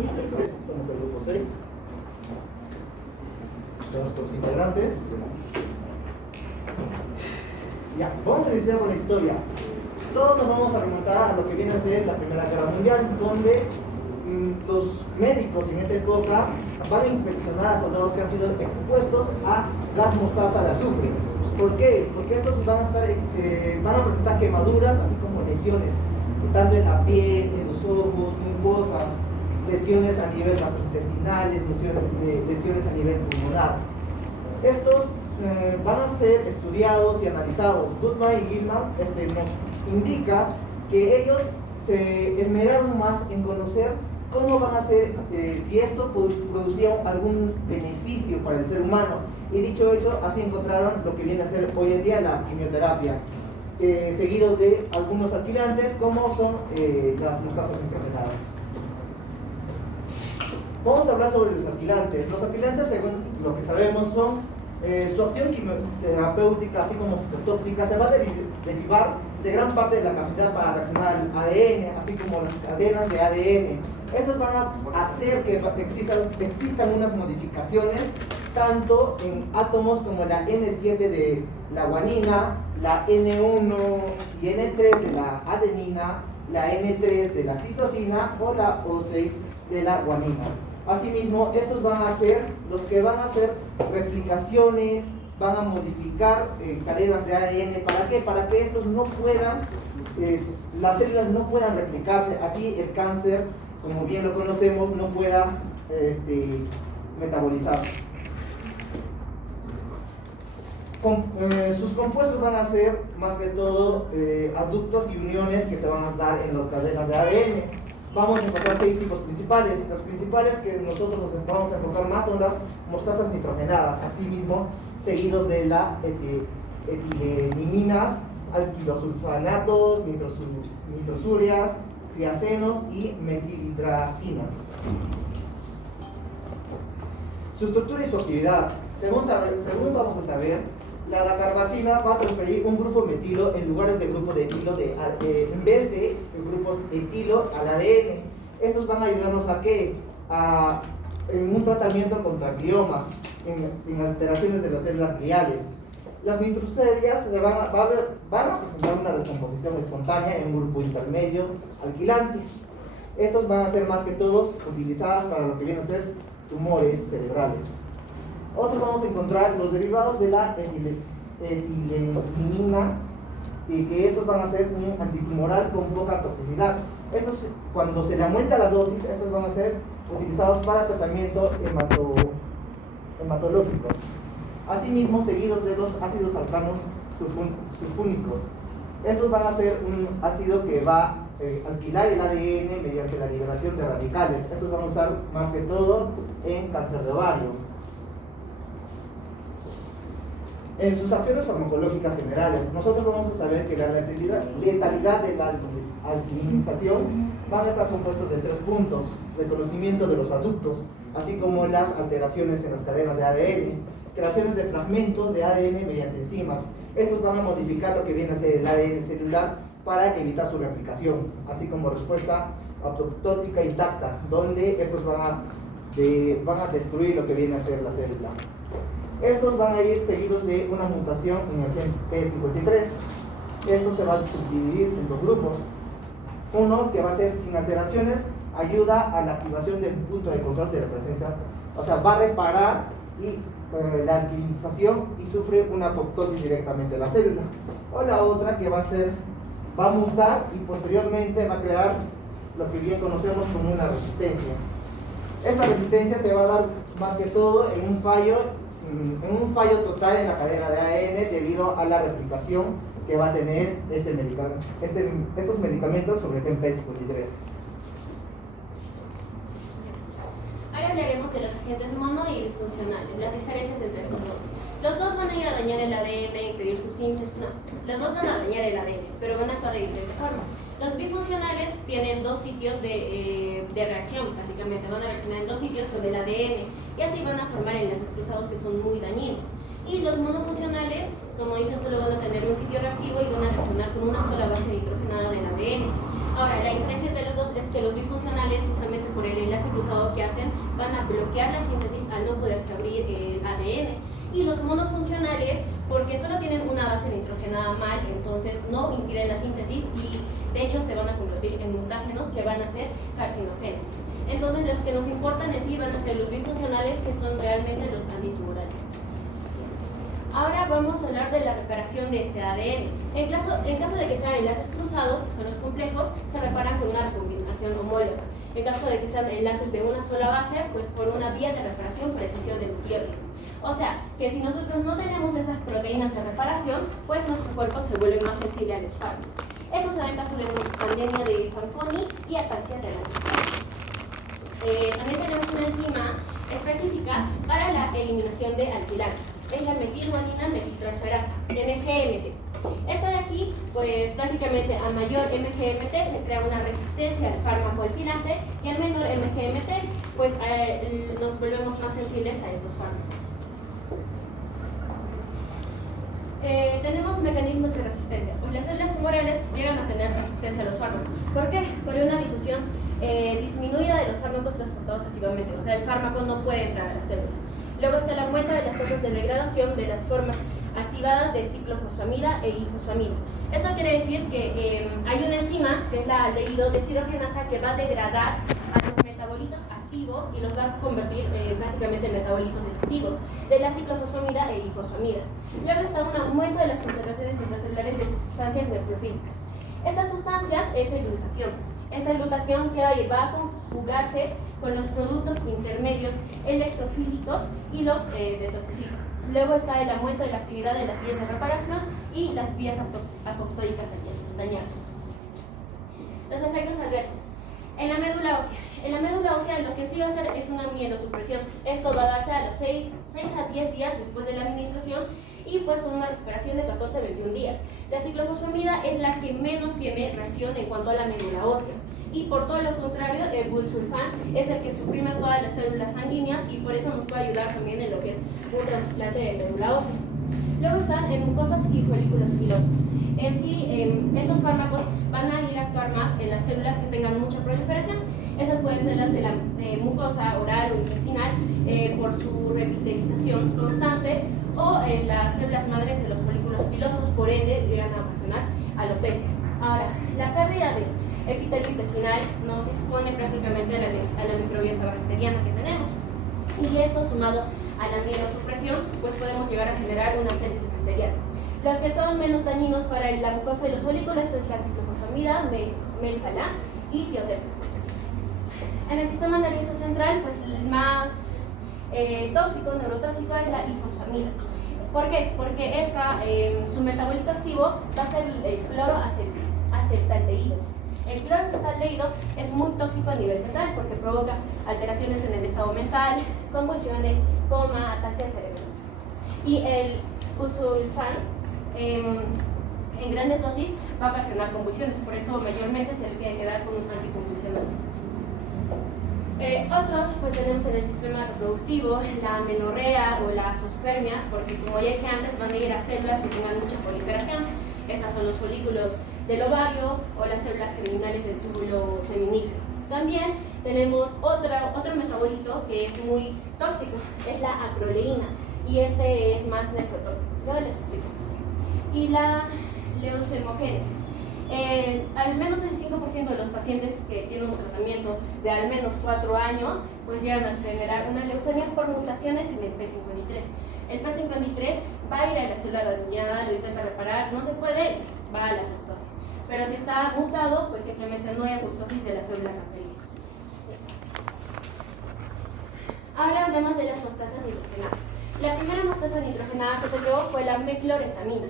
Somos el grupo 6. Nuestros integrantes. Ya, vamos a iniciar con la historia. Todos nos vamos a remontar a lo que viene a ser la Primera Guerra Mundial, donde los médicos en esa época van a inspeccionar a soldados que han sido expuestos a gas mostaza de azufre. ¿Por qué? Porque estos van a presentar quemaduras, así como lesiones, tanto en la piel, en los ojos, mucosas, lesiones a nivel gastrointestinales, lesiones a nivel pulmonar. Estos van a ser estudiados y analizados. Guttman y Gilman nos indica que ellos se esmeraron más en conocer cómo van a ser, si esto producía algún beneficio para el ser humano. Y dicho hecho, así encontraron lo que viene a ser hoy en día la quimioterapia, seguido de algunos alquilantes como son las mostazas nitrogenadas. Vamos a hablar sobre los alquilantes. Los alquilantes, según lo que sabemos, son su acción quimioterapéutica, así como citotóxica, se va a derivar de gran parte de la capacidad para reaccionar al ADN, así como las cadenas de ADN. Estos van a hacer que existan unas modificaciones tanto en átomos como la N7 de la guanina, la N1 y N3 de la adenina, la N3 de la citosina o la O6 de la guanina. Asimismo, estos van a ser los que van a hacer replicaciones, van a modificar cadenas de ADN. ¿Para qué? Para que estos no puedan, las células no puedan replicarse, así el cáncer, como bien lo conocemos, no pueda metabolizarse. Sus compuestos van a ser más que todo adductos y uniones que se van a dar en las cadenas de ADN. Vamos a encontrar 6 tipos principales. Las principales que nosotros nos vamos a enfocar más son las mostazas nitrogenadas, asimismo seguidos de la etileniminas, alquilosulfanatos, nitrosurias, triacenos y metilhidracinas. Su estructura y su actividad. Según vamos a saber, la dacarbazina va a transferir un grupo metilo en lugares de grupo de etilo en vez de grupos etilo al ADN. Estos van a ayudarnos a qué? En un tratamiento contra gliomas, en alteraciones de las células gliales. Las nitrosurias van a presentar una descomposición espontánea en un grupo intermedio alquilante. Estos van a ser más que todos utilizados para lo que vienen a ser tumores cerebrales. Otros vamos a encontrar los derivados de la etilenimina, y que estos van a ser un antitumoral con poca toxicidad. Estos, cuando se le aumenta la dosis, estos van a ser utilizados para tratamiento hematológicos. Asimismo, seguidos de los ácidos alcanos sulfúnicos. Estos van a ser un ácido que va a alquilar el ADN mediante la liberación de radicales. Estos van a usar más que todo en cáncer de ovario. En sus acciones farmacológicas generales, nosotros vamos a saber que la letalidad de la alquilinización van a estar compuestos de 3 puntos: de conocimiento de los adductos, así como las alteraciones en las cadenas de ADN, creaciones de fragmentos de ADN mediante enzimas. Estos van a modificar lo que viene a ser el ADN celular para evitar su replicación, así como respuesta apoptótica intacta, donde estos van a destruir lo que viene a ser la célula. Estos van a ir seguidos de una mutación en el gen P53. Esto se va a subdividir en 2 grupos. Uno que va a ser sin alteraciones, ayuda a la activación del punto de control de la presencia, o sea, va a reparar la alquilinización y sufre una apoptosis directamente de la célula. O la otra que va a mutar y posteriormente va a crear lo que bien conocemos como una resistencia. Esta resistencia se va a dar más que todo en un fallo total en la cadena de ADN debido a la replicación que va a tener estos medicamentos sobre el gen P53. Ahora hablaremos de los agentes mono y bifuncionales, las diferencias entre estos dos. Los dos van a ir a dañar el ADN y impedir su síntesis. No, los dos van a dañar el ADN, pero van a actuar de diferente forma. Los bifuncionales tienen 2 sitios de reacción, prácticamente. Van a reaccionar en 2 sitios con el ADN y así van a formar enlaces cruzados que son muy dañinos. Y los monofuncionales, como dicen, solo van a tener un sitio reactivo y van a reaccionar con una sola base nitrogenada del ADN. Ahora, la diferencia entre los dos es que los bifuncionales, justamente por el enlace cruzado que hacen van a bloquear la síntesis al no poderse abrir el ADN. Y los monofuncionales, porque solo tienen una base nitrogenada mal, entonces no impiden la síntesis y de hecho se van a convertir en mutágenos que van a ser carcinogénesis. Entonces los que nos importan en sí van a ser los bifuncionales, que son realmente los antitumorales. Ahora vamos a hablar de la reparación de este ADN. En caso de que sean enlaces cruzados, que son los complejos, se reparan con una recombinación homóloga. En caso de que sean enlaces de una sola base, pues por una vía de reparación, precisión de nucleótidos. O sea, que si nosotros no tenemos esas proteínas de reparación, pues nuestro cuerpo se vuelve más sensible a los fármacos. Esto se da en caso de pandemia de Fanconi y ataxia telangiectasia. También tenemos una enzima específica para la eliminación de alquilatos. Es la metilguanina metiltransferasa, MGMT. Esta de aquí, pues prácticamente a mayor MGMT se crea una resistencia al fármaco alquilante y al menor MGMT, pues nos volvemos más sensibles a estos fármacos. Tenemos mecanismos de resistencia. Pues las células tumorales llegan a tener resistencia a los fármacos. ¿Por qué? Por una difusión disminuida de los fármacos transportados activamente. O sea, el fármaco no puede entrar a la célula. Luego está la muestra de las tasas de degradación de las formas activadas de ciclofosfamida e ifosfamida. Esto quiere decir que hay una enzima, que es la aldehído deshidrogenasa, que va a degradar a los metabolitos activos y los va a convertir prácticamente en metabolitos desactivos de la ciclofosfamida e ifosfamida. Luego está un aumento de las concentraciones intracelulares de sustancias neutrofílicas. Estas sustancias es el glutatión. Esta glutatión que va a conjugarse con los productos intermedios electrofílicos y los detoxifica. Luego está el aumento de la actividad de las vías de reparación y las vías apoptóicas dañadas. Los efectos adversos. En la médula ósea. En la médula ósea lo que sí va a hacer es una mielosupresión. Esto va a darse a los 6 a 10 días después de la administración y pues con una recuperación de 14 a 21 días. La ciclofosfamida es la que menos tiene reacción en cuanto a la médula ósea. Y por todo lo contrario, el busulfán es el que suprime todas las células sanguíneas y por eso nos puede ayudar también en lo que es un trasplante de médula ósea. Luego están en mucosas y folículos pilosos. En sí, estos fármacos van a ir a actuar más en las células que tengan mucha proliferación. Esas pueden ser las de la mucosa oral o intestinal por su revitalización constante o en las células madres de los folículos pilosos, por ende, llegan a ocasionar alopecia. Ahora, la pérdida de epitelio intestinal nos expone prácticamente a la microbiota bacteriana que tenemos. Y eso, sumado a la mielosupresión, pues podemos llegar a generar una sepsis bacteriana. Los que son menos dañinos para la mucosa y los folículos es la ciclofosfamida, melphalan y tiotepo. En el sistema nervioso central, pues el más tóxico, neurotóxico, es la ifosfamida. ¿Por qué? Porque su metabolito activo va a ser el cloroacetaldehído. El cloroacetaldehído es muy tóxico a nivel central porque provoca alteraciones en el estado mental, convulsiones, coma, ataxia cerebral. Y el busulfán en grandes dosis va a ocasionar convulsiones, por eso mayormente se le tiene que dar con un anticonvulsionante. Otros, pues tenemos en el sistema reproductivo la amenorrea o la zoospermia, porque como ya dije antes, van a ir a células que tengan mucha proliferación. Estas son los folículos del ovario o las células germinales del túbulo seminífero. También tenemos otro metabolito que es muy tóxico, es la acroleína, y este es más nefrotóxico. Yo les explico. Y la leucemogénesis. Al menos el 5% de los pacientes que tienen un tratamiento de al menos 4 años, pues llegan a generar una leucemia por mutaciones en el P53. El P53 va a ir a la célula dañada, lo intenta reparar, no se puede y va a la apoptosis. Pero si está mutado, pues simplemente no hay apoptosis de la célula cancerígena. Ahora hablemos de las mostasas nitrogenadas. La primera mostasa nitrogenada que se creó fue la meclorentamina.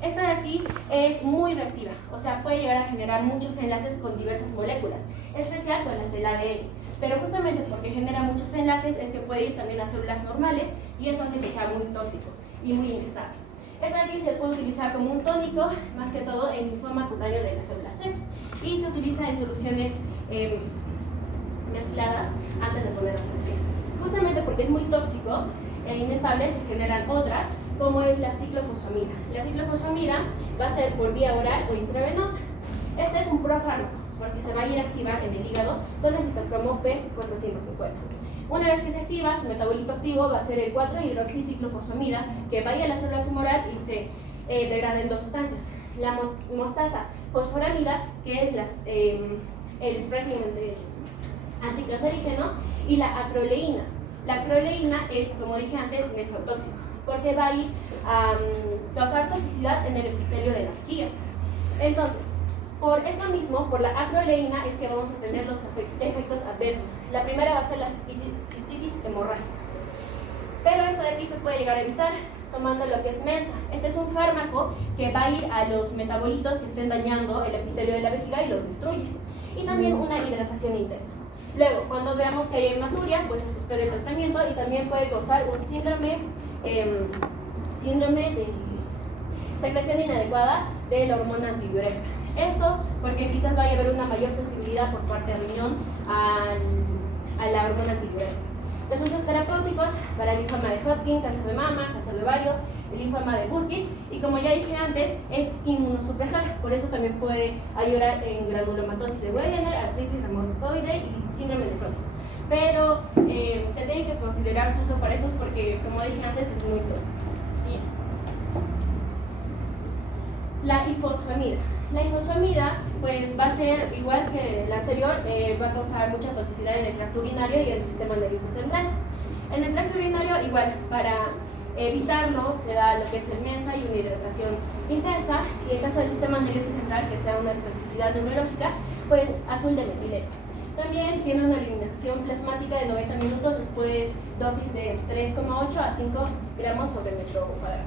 Esta de aquí es muy reactiva, o sea, puede llegar a generar muchos enlaces con diversas moléculas, especial con las del ADN. Pero justamente porque genera muchos enlaces es que puede ir también a células normales y eso hace que sea muy tóxico y muy inestable. Esta de aquí se puede utilizar como un tónico, más que todo en linfoma cutáneo de las células T, y se utiliza en soluciones mezcladas antes de poner a solución. Justamente porque es muy tóxico e inestable se generan otras, como es la ciclofosfamida. La ciclofosfamida va a ser por vía oral o intravenosa. Este es un profármaco. porque se va a ir a activar en el hígado, donde se cromo P450. Una vez que se activa, su metabolito activo va a ser el 4-hidroxiciclofosfamida, que va a ir a la célula tumoral y se degrada en dos sustancias. La mostasa fosforamida, que es el prácticamente anticancerígeno, y la acroleína. La acroleína es, como dije antes, nefrotóxico, porque va a ir a causar toxicidad en el epitelio de la vejiga. Entonces, por eso mismo, por la acroleína, es que vamos a tener los efectos adversos. La primera va a ser la cistitis hemorrágica. Pero eso de aquí se puede llegar a evitar tomando lo que es Mensa. Este es un fármaco que va a ir a los metabolitos que estén dañando el epitelio de la vejiga y los destruye. Y también una hidratación intensa. Luego, cuando veamos que hay hematuria, pues se suspende el tratamiento y también puede causar un síndrome de secreción inadecuada de la hormona antidiurética. Esto porque quizás vaya a haber una mayor sensibilidad por parte del riñón a la hormona antidiurética. Los usos terapéuticos para el linfoma de Hodgkin, cáncer de mama, cáncer de ovario, el linfoma de Burkitt, y como ya dije antes, es inmunosupresor, por eso también puede ayudar en granulomatosis de Wegener, artritis reumatoide y síndrome nefrótico. Pero se tiene que considerar su uso para esos porque, como dije antes, es muy tóxico. ¿Sí? La ifosfamida. La ifosfamida pues va a ser igual que la anterior, va a causar mucha toxicidad en el tracto urinario y el sistema nervioso central. En el tracto urinario igual, para evitarlo se da lo que es el Mensa y una hidratación intensa, y en caso del sistema nervioso central, que sea una toxicidad neurológica, pues azul de metileno. También tiene una eliminación plasmática de 90 minutos después dosis de 3,8 a 5 gramos sobre metro cuadrado.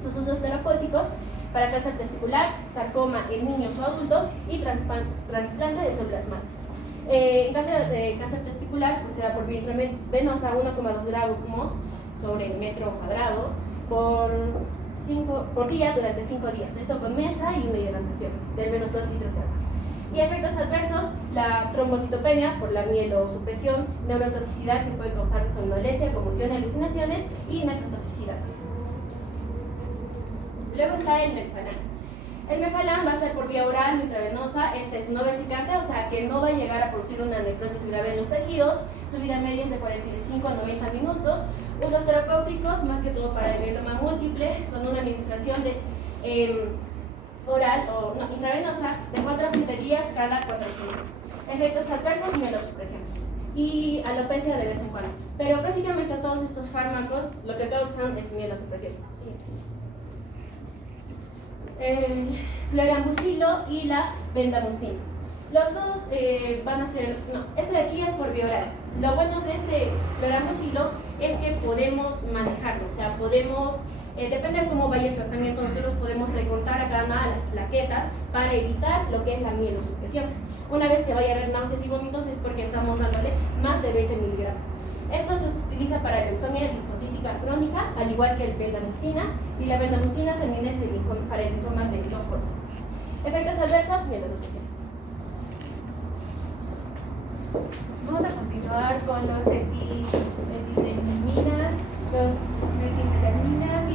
Sus usos terapéuticos para cáncer testicular, sarcoma en niños o adultos y trasplante de células madres. En caso de cáncer testicular, pues se da por vía intravenosa 1,2 gramos sobre metro cuadrado por día durante 5 días. Esto con Mensa y una hidratación de al menos 2 litros de agua. Y efectos adversos, la trombocitopenia por la mielosupresión, neurotoxicidad que puede causar somnolencia, confusión, alucinaciones y nefrotoxicidad. Luego está el Melphalan. El Melphalan va a ser por vía oral o intravenosa. Este es no vesicante, o sea que no va a llegar a producir una necrosis grave en los tejidos. Su vida media es de 45 a 90 minutos. Usos terapéuticos, más que todo para el mieloma múltiple, con una administración de oral o no, intravenosa de 4 a 7 días cada 4 semanas. Efectos adversos, mielosupresión y alopecia de vez en cuando. Pero prácticamente todos estos fármacos lo que causan es mielosupresión. El clorambucilo y la bendamustina. Los dos van a ser, no, este de aquí es por vía oral. Lo bueno de este clorambucilo es que podemos manejarlo, o sea, podemos, depende de cómo vaya el tratamiento, nosotros podemos recortar a cada una de las plaquetas para evitar lo que es la mielosupresión. Una vez que vaya a haber náuseas y vómitos es porque estamos dándole más de 20 miligramos. Esto se utiliza para la leucemia linfocítica crónica, al igual que el bendamustina, y la bendamustina también es para el linfoma de Hodgkin. Efectos adversos, mielosupresión. Vamos a continuar con los etileniminas, los metilmetaminas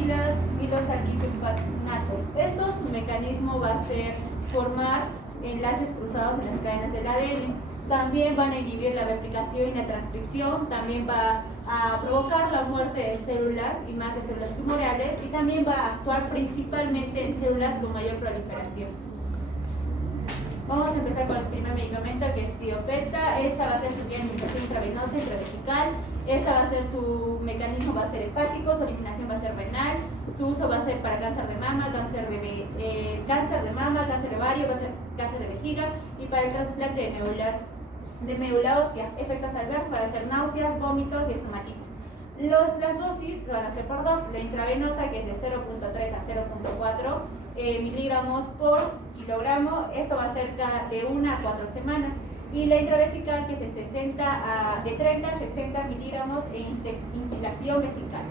y los alquisulfanatos. Estos, su mecanismo va a ser formar enlaces cruzados en las cadenas del ADN. También van a inhibir la replicación y la transcripción, también va a provocar la muerte de células y más de células tumorales, y también va a actuar principalmente en células con mayor proliferación. Vamos a empezar con el primer medicamento, que es tiopeta. Esta va a ser su administración intravenosa, intravesical. Esta va a ser su mecanismo, va a ser hepático, su eliminación va a ser renal. Su uso va a ser para cáncer de mama, cáncer de ovario, va a ser cáncer de vejiga, y para el trasplante de médula ósea. Efectos adversos van a ser náuseas, vómitos y estomatitis. Las dosis van a ser por dos. La intravenosa, que es de 0.3 a 0.4 miligramos por kilogramo. Esto va a ser de 1 a 4 semanas. Y la intravesical, que es de 30 a 60 miligramos en instilación vesical.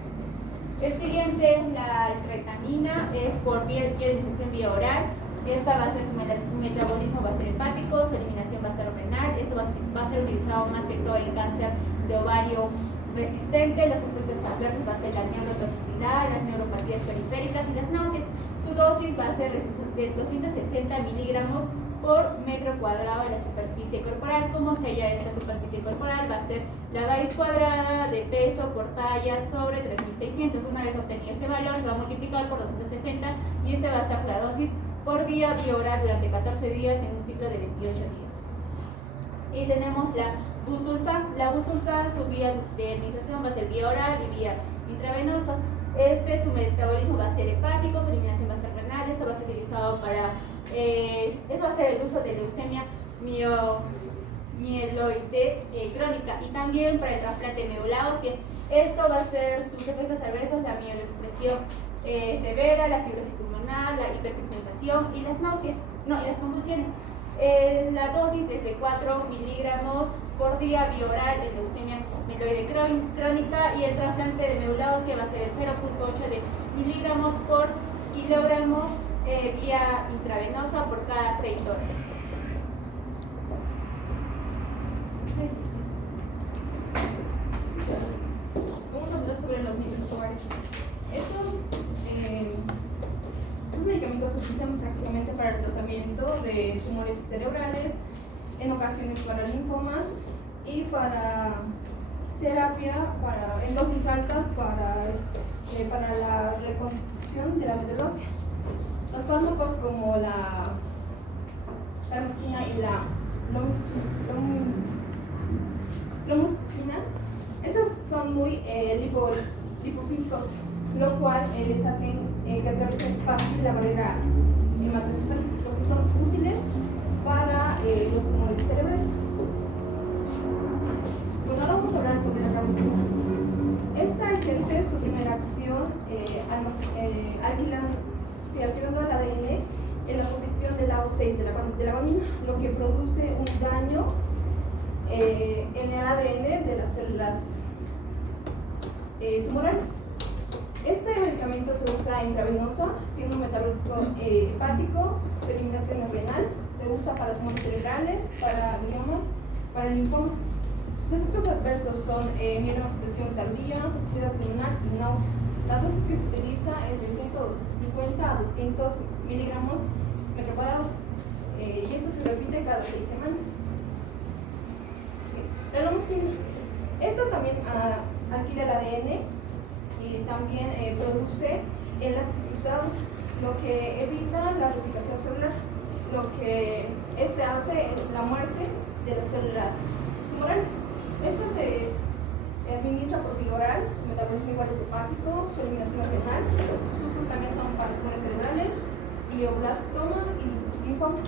El siguiente es la tretamina, es por vía de administración vía oral. Esta va a ser su metabolismo, va a ser hepático, su eliminación va a ser renal. Esto va a ser utilizado más que todo en cáncer de ovario resistente. Los efectos adversos va a ser la neurotoxicidad, las neuropatías periféricas y las náuseas. Su dosis va a ser de 260 miligramos por metro cuadrado de la superficie corporal. ¿Cómo se halla esta superficie corporal? Va a ser la raíz cuadrada de peso por talla sobre 3600. Una vez obtenido este valor, se va a multiplicar por 260 y este va a ser la dosis por día vía oral durante 14 días en un ciclo de 28 días. Y tenemos la busulfán. La busulfán, su vía de administración va a ser vía oral y vía intravenosa. Su metabolismo va a ser hepático, su eliminación va a ser renal. Esto va a ser utilizado para, eso va a ser el uso de leucemia mieloide crónica y también para el trasplante de médula ósea. Esto va a ser sus efectos adversos: la mielosupresión severa, la fibrosis pulmonar, la hiperpigmentación y las náuseas, y las convulsiones. La dosis es de 4 miligramos por día vía oral en leucemia mieloide crónica, y el trasplante de médula ósea va a ser 0.8 de miligramos por kilogramo vía intravenosa por cada 6 horas. Vamos a hablar sobre los microtumores. Estos medicamentos se utilizan prácticamente para el tratamiento de tumores cerebrales, en ocasiones para linfomas y para terapia en dosis altas para la reconstrucción de la médula ósea. Los fármacos como la carnostina y la lomustacina, estos son muy lipofílicos, lo cual les hacen que atraviesen fácil la barrera hematoencefálica, porque son útiles para los tumores cerebrales. Bueno, ahora vamos a hablar sobre la carnostina. Esta ejerce su primera acción alquilando el ADN en la posición del lado 6 de la guanina, lo que produce un daño en el ADN de las células tumorales. Este medicamento se usa intravenosa, tiene un metabolismo hepático, su eliminación es renal, se usa para tumores cerebrales, para gliomas, para linfomas. Sus efectos adversos son mielosupresión tardía, toxicidad pulmonar y náuseas. La dosis que se utiliza es de 150 a 200 miligramos metro cuadrado, y esto se repite cada 6 semanas. La lomustacina, esta también alquila el ADN y también produce enlaces cruzados, lo que evita la replicación celular. Lo que este hace es la muerte de las células tumorales. Esta se administra por vía oral, su metabolismo igual es hepático, su eliminación es renal. Sus usos también son para tumores cerebrales, glioblastoma y linfomas.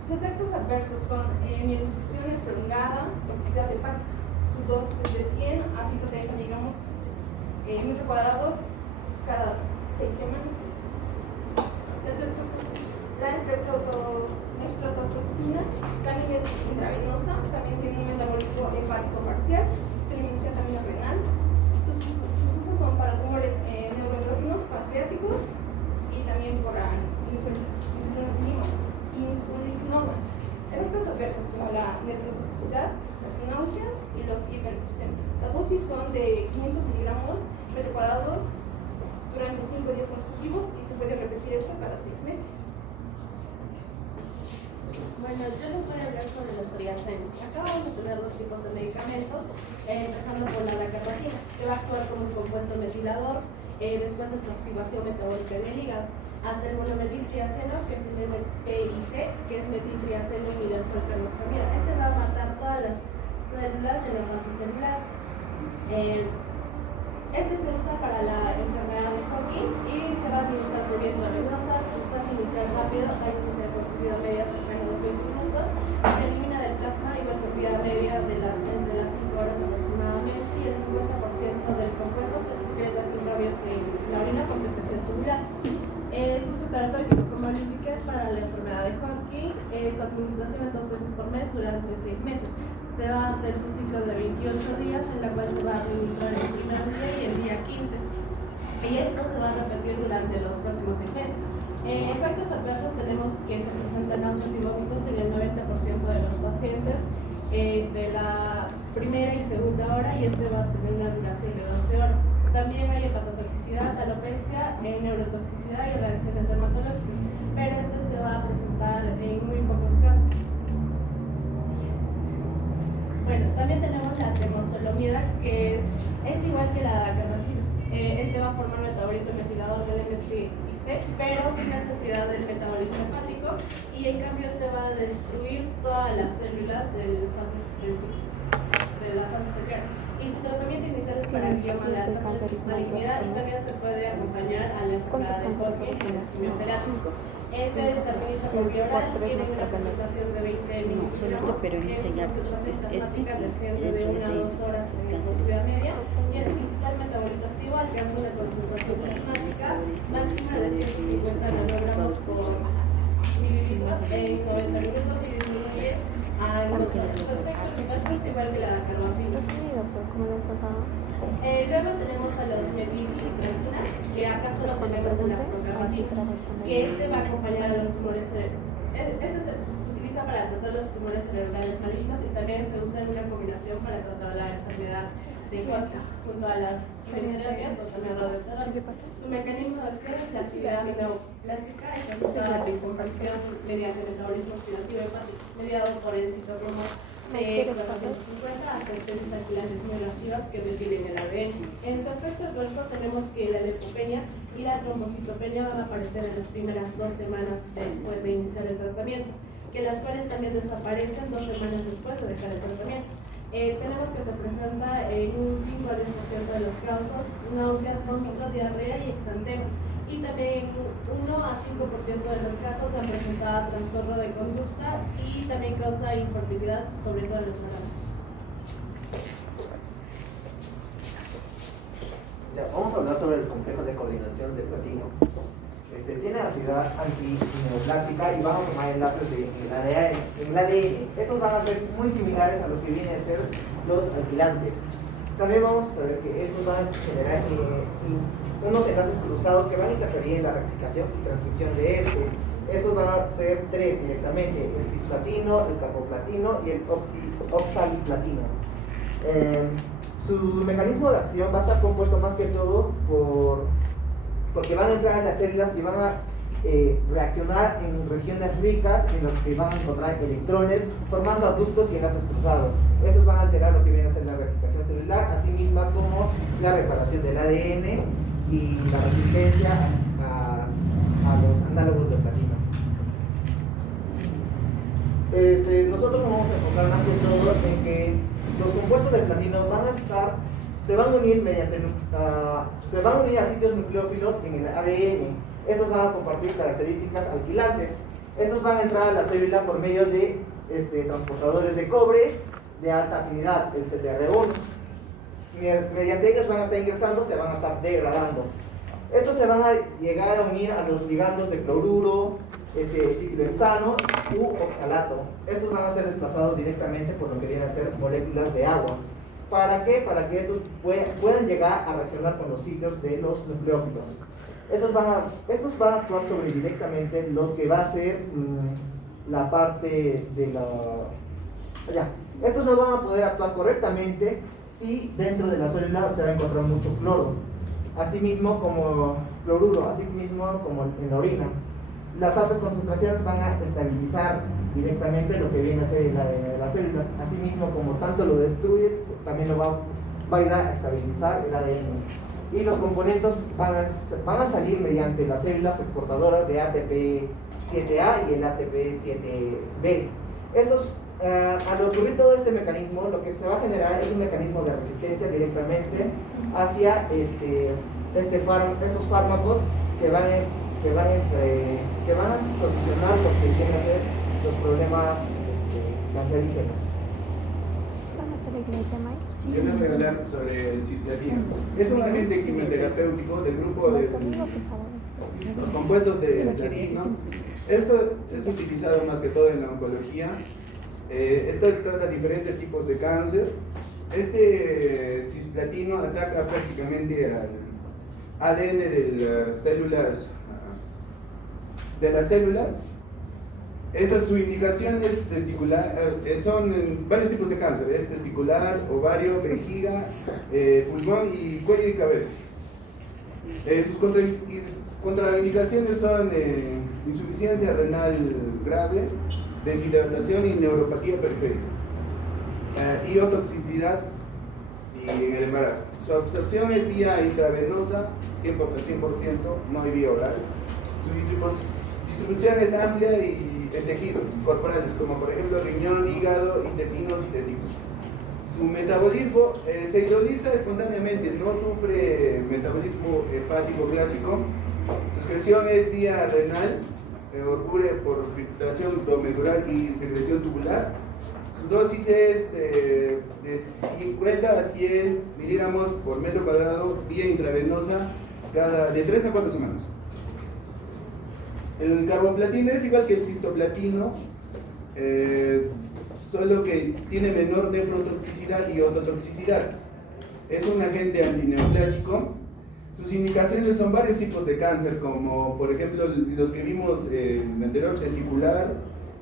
Sus efectos adversos son mielosupresión prolongada, toxicidad hepática. Su dosis es de 100 a 130 miligramos metro cuadrado cada 6 semanas. La estreptococcina también es intravenosa, también tiene un metabolismo hepático parcial, su eliminación también es renal. Sus usos son para tumores neuroendocrinos pancreáticos y también para insulinoma. Efectos adversos como la nefrotoxicidad, las náuseas y los hiperglucemias. La dosis son de 500 miligramos metro cuadrado durante 5 días consecutivos y se puede repetir esto cada 6 meses. Bueno, yo les voy a hablar sobre los triacenos. Acá vamos a tener dos tipos de medicamentos, empezando por la dacarbazina, que va a actuar como un compuesto metilador después de su activación metabólica en el hígado, hasta el monometiltriaceno, que es el MTIC, que es metiltriaceno y midazocarboxamida. Este va a matar todas las células en la fase celular. Este se usa para la enfermedad de Hodgkin y se va a administrar por vía intravenosa. Su fase inicial rápido, hay inicial con subida media cercana a los 20 minutos. Se elimina del plasma igual que vida media entre las 5 horas aproximadamente, y el 50% del compuesto se secreta sin cambios en la orina por secreción tubular. Su uso terapéutico como lípica es para la enfermedad de Hodgkin. Su administración es 2 veces por mes durante 6 meses. Se va a hacer un ciclo de 28 días en la cual se va a administrar el primer día y el día 15. Y esto se va a repetir durante los próximos 6 meses. Efectos adversos tenemos que se presentan náuseas y vómitos en el 90% de los pacientes entre la primera y segunda hora, y este va a tener una duración de 12 horas. También hay hepatotoxicidad, alopecia, neurotoxicidad y reacciones dermatológicas, pero esto se va a presentar en muy pocos casos. Bueno, también tenemos la temozolomida, que es igual que la dacarracina. Este va a formar metabolito metilador del MP y C, pero sin necesidad del metabolismo hepático, y en cambio este va a destruir todas las células de la fase celular. Y su tratamiento inicial es para glioma de alta malignidad, y también se puede acompañar a la enfermedad de Hodgkin en las quimioterapias. Este se administra por vía oral, tiene una presentación de 20 miligramos, es una concentración plasmática del centro de 1 a 2 horas en velocidad media, y el principal metabolito activo alcanza una concentración plasmática máxima de 150 nanogramos por mililitros en 90 minutos y disminuye a 2 horas. Su efecto nefasto es igual que la carbamazina. Luego tenemos a los metiltrexina, que acá solo tenemos en la procarbazina, que este va a acompañar a los tumores cerebrales. Este se utiliza para tratar los tumores cerebrales malignos, y también se usa en una combinación para tratar la enfermedad de Hodgkin junto a las quimioterapias o también radioterapias. Su mecanismo de acción es la actividad aminoplásica ejecutada de conversión mediante metabolismo oxidativo hepático, mediado por el citocromo de 450 hasta especies alquilantes bioactivas que retienen el ADN. En su efecto adverso tenemos que la leucopenia y la trombocitopenia van a aparecer en las primeras 2 semanas después de iniciar el tratamiento, que las cuales también desaparecen 2 semanas después de dejar el tratamiento. Tenemos que se presenta en un 5 al 10% de los casos náuseas, vómitos, diarrea y exantema, y también en 1 a 5% de los casos han presentado trastorno de conducta y también causa infertilidad, sobre todo en los varones. Ya, vamos a hablar sobre el complejo de coordinación de platino. Tiene actividad antineoplástica y vamos a tomar enlaces en el ADN. Estos van a ser muy similares a los que vienen a ser los alquilantes. También vamos a saber que estos van a generar unos enlaces cruzados que van a interferir en la replicación y transcripción de este. Estos van a ser 3 directamente: el cisplatino, el carboplatino y el oxaliplatino. Su mecanismo de acción va a estar compuesto más que todo porque van a entrar en las células y van a reaccionar en regiones ricas en las que van a encontrar electrones, formando adductos y enlaces cruzados. Estos van a alterar lo que viene a ser la replicación celular, así misma como la reparación del ADN y la resistencia a los análogos de platino. Nosotros nos vamos a enfocar más que todo en que los compuestos del platino se van a unir a sitios nucleófilos en el ADN. Estos van a compartir características alquilantes. Estos van a entrar a la célula por medio de transportadores de cobre de alta afinidad, el CTR1. Mediante ellos van a estar ingresando, se van a estar degradando. Estos se van a llegar a unir a los ligandos de cloruro, ciclohexano u oxalato. Estos van a ser desplazados directamente por lo que vienen a ser moléculas de agua. ¿Para qué? Para que estos puedan llegar a reaccionar con los sitios de los nucleófilos. Estos van a actuar sobre directamente lo que va a ser la parte de la... Estos no van a poder actuar correctamente si dentro de la célula se va a encontrar mucho cloro, asimismo como cloruro, asimismo como en la orina. Las altas concentraciones van a estabilizar directamente lo que viene a ser el ADN de la célula, asimismo como tanto lo destruye, también lo va a ayudar a estabilizar el ADN. Y los componentes van a salir mediante las células exportadoras de ATP7A y el ATP7B. Al ocurrir todo este mecanismo, lo que se va a generar es un mecanismo de resistencia directamente hacia estos fármacos que van a solucionar lo que vienen a ser los problemas cancerígenos. Yo les voy a hablar sobre el cisplatino. Es un agente quimioterapéutico del grupo de los compuestos de platino. Esto es utilizado más que todo en la oncología. Esto trata diferentes tipos de cáncer. Este cisplatino ataca prácticamente al ADN de las células. Su indicación es testicular, son varios tipos de cáncer, es testicular, ovario, vejiga, pulmón y cuello y cabeza. Sus contraindicaciones son insuficiencia renal grave, deshidratación y neuropatía periférica, y otoxicidad y en el embarazo. Su absorción es vía intravenosa, al 100%, no hay vía oral. Su distribución es amplia y en tejidos corporales, como por ejemplo riñón, hígado, intestinos y testículos. Su metabolismo se hidroliza espontáneamente, no sufre metabolismo hepático clásico. Su excreción es vía renal, ocurre por filtración glomerular y secreción tubular. Su dosis es de 50 a 100 miligramos por metro cuadrado vía intravenosa de 3 a 4 semanas. El carboplatino es igual que el cistoplatino, solo que tiene menor nefrotoxicidad y ototoxicidad. Es un agente antineoplásico. Sus indicaciones son varios tipos de cáncer, como por ejemplo los que vimos en el anterior, testicular,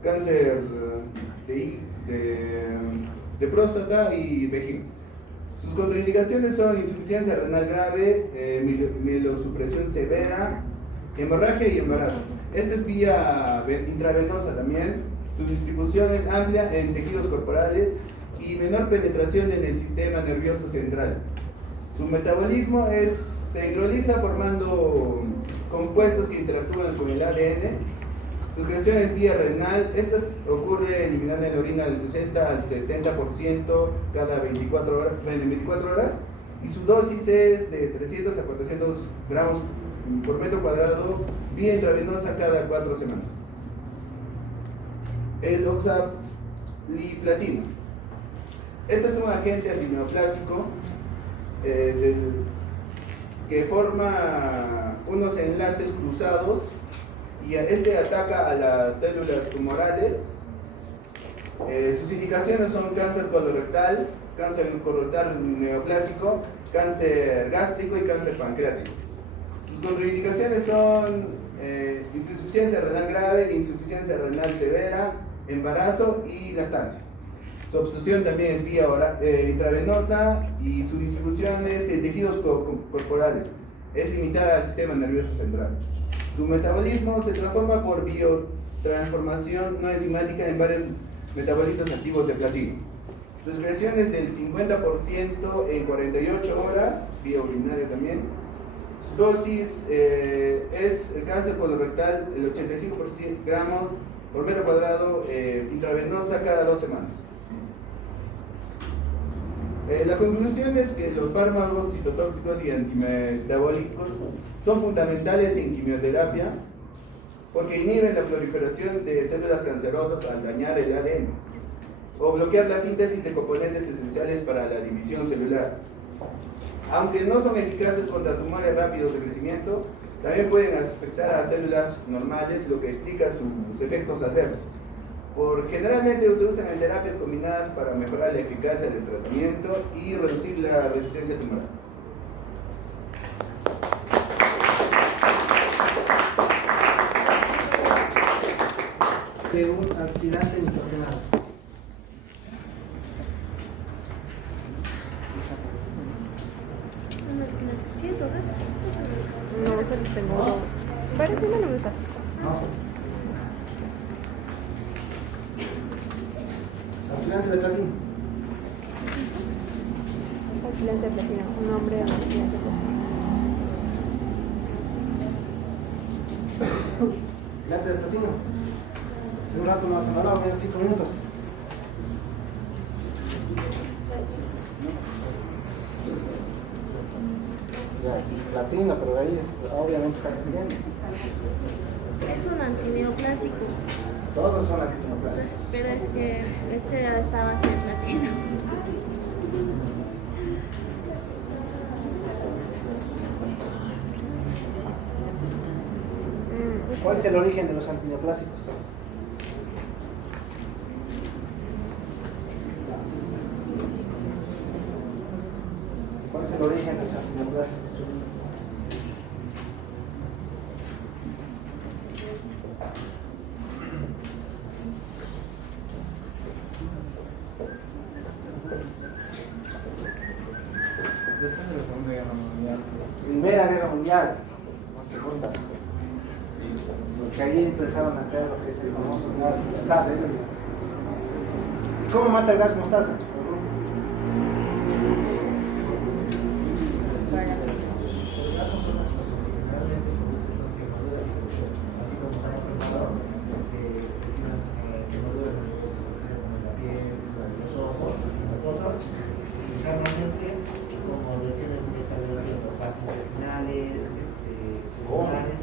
cáncer de próstata y vejiga. Sus contraindicaciones son insuficiencia renal grave, mielosupresión severa, hemorragia y embarazo. Esta es vía intravenosa también. Su distribución es amplia en tejidos corporales y menor penetración en el sistema nervioso central. Su metabolismo se hidroliza formando compuestos que interactúan con el ADN. Su excreción es vía renal. Estas ocurre eliminando en la orina del 60 al 70% cada 24 horas. Y su dosis es de 300 a 400 gramos por metro cuadrado vía intravenosa cada 4 semanas. El oxaliplatino. Este es un agente antineoplásico que forma unos enlaces cruzados y este ataca a las células tumorales. Sus indicaciones son cáncer colorectal, cáncer colorectal neoplásico, cáncer gástrico y cáncer pancreático. Sus contraindicaciones son insuficiencia renal grave, insuficiencia renal severa, embarazo y lactancia. Su absorción también es vía intravenosa y su distribución es en tejidos corporales. Es limitada al sistema nervioso central. Su metabolismo se transforma por biotransformación no enzimática en varios metabolitos activos de platino. Su excreción es del 50% en 48 horas, vía urinaria también. Su dosis es el cáncer colorectal, el 85 gramos por metro cuadrado intravenosa cada 2 semanas. La conclusión es que los fármacos citotóxicos y antimetabólicos son fundamentales en quimioterapia porque inhiben la proliferación de células cancerosas al dañar el ADN o bloquear la síntesis de componentes esenciales para la división celular. Aunque no son eficaces contra tumores rápidos de crecimiento, también pueden afectar a células normales, lo que explica sus efectos adversos. Generalmente se usan en terapias combinadas para mejorar la eficacia del tratamiento y reducir la resistencia tumoral. De un aspirante nitrogenado. ¿Tienes hojas? No, eso tengo dos. Parece que no me gusta. No. Aspirante de platino. Alquilante de platino. Un nombre de alquilante de platino. Aspirante de platino. Hace un rato nos han hablado, menos 5 minutos. Ya, es platino, pero ahí obviamente está creciendo. Es un antineoplásico. Todos son antineoplásicos. Pero es que este estaba así en platino. ¿Cuál es el origen de los antineoplásicos? ¿Cuál es el origen de los antineoplásicos? Depende de la Segunda Guerra Mundial. Primera Guerra Mundial, no segunda. Porque ahí empezaron a crear lo que es el famoso gas mostaza. ¿Y cómo mata el gas mostaza? Internamente, como lesiones de los vasos intestinales, pulmonares.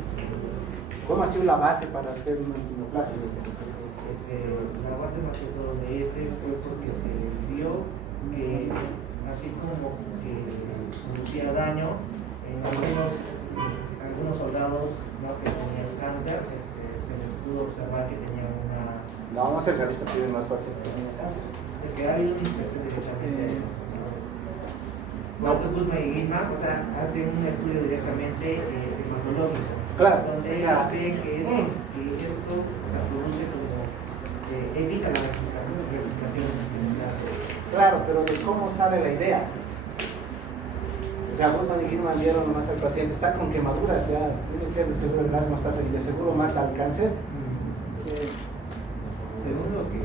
¿Cómo ha sido la base para hacer un antineoplasia? La base más que todo de fue porque se vio que así como que producía daño en algunos soldados, ¿no?, que tenían cáncer, se les pudo observar que tenían una... No se realista, piden más fácil. Es que ha habido una inspección directamente. No, Guzmán y Guilman, o sea, hacen un estudio directamente hematológico. Claro. Donde ellos ven que esto, o sea, produce como, evita la replicación celular. Claro, pero de cómo sale la idea. O sea, Guzmán y Guilman vieron nomás al paciente, está con quemaduras, ya, debe ser de seguro el gas mostaza y de seguro mata al cáncer. Según lo que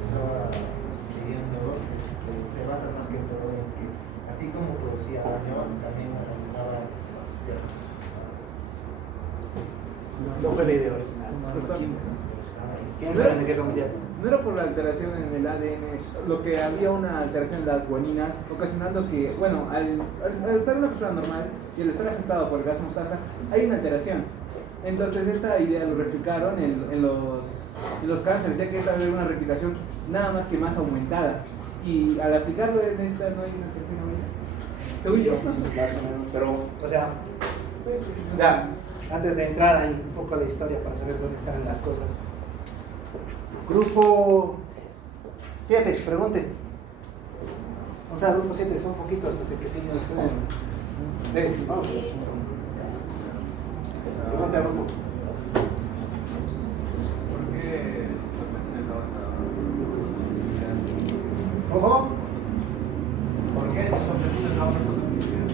estaba leyendo, se basa más que todo en que así como producía daño, también ayudaba a la producción. No fue la idea original. ¿Quién sabe de guerra mundial? No era por la alteración en el ADN, lo que había una alteración en las guaninas, ocasionando que, bueno, al ser una persona normal y al estar afectado por el gas mostaza, hay una alteración. Entonces esta idea lo replicaron en los cánceres, ya que esta vez una replicación nada más que más aumentada. Y al aplicarlo en esta no hay una terapia buena. Según yo. Pero, o sea, ya, antes de entrar ahí un poco de historia para saber dónde salen las cosas. Grupo 7, pregunte. O sea, grupo 7 son poquitos, así que tienen ustedes. Vamos. Pregunta al grupo. ¿Por qué la causa? ¿Cómo? ¿Por qué la causa toxicidad?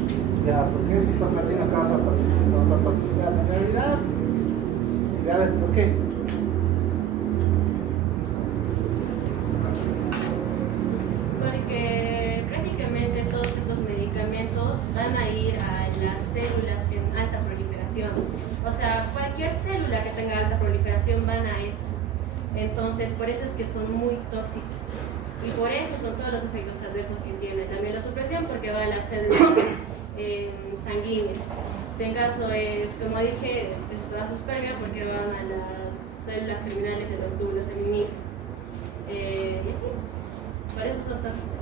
Ya, ¿por qué cistoplatina causa toxicidad? En realidad, ya ves, ¿por qué? Porque prácticamente todos estos medicamentos van a ir a las células en alta proliferación. O sea, cualquier célula que tenga alta proliferación van a esas. Entonces, por eso es que son muy tóxicos. Y por eso son todos los efectos adversos que tienen. También la supresión porque va a las células sanguíneas. Si en caso es, como dije, la azoospermia porque van a las células germinales de los túbulos seminíferos. Y así. Por eso son tóxicos.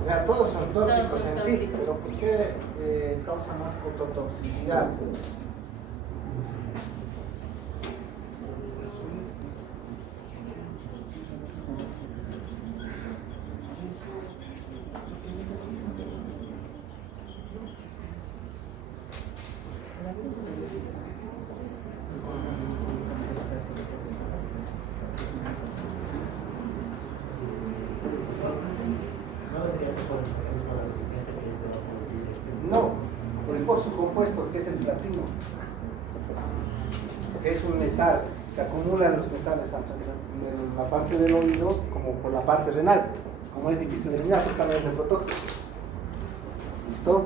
O sea, todos son tóxicos Todos son en sí, tóxicos. pero ¿por qué causa más fototoxicidad? No, es por su compuesto, que es el platino, que es un metal, se acumulan los metales tanto en la parte del oído como por la parte renal. Como es difícil de eliminar, pues también es nefrotóxico. ¿Listo?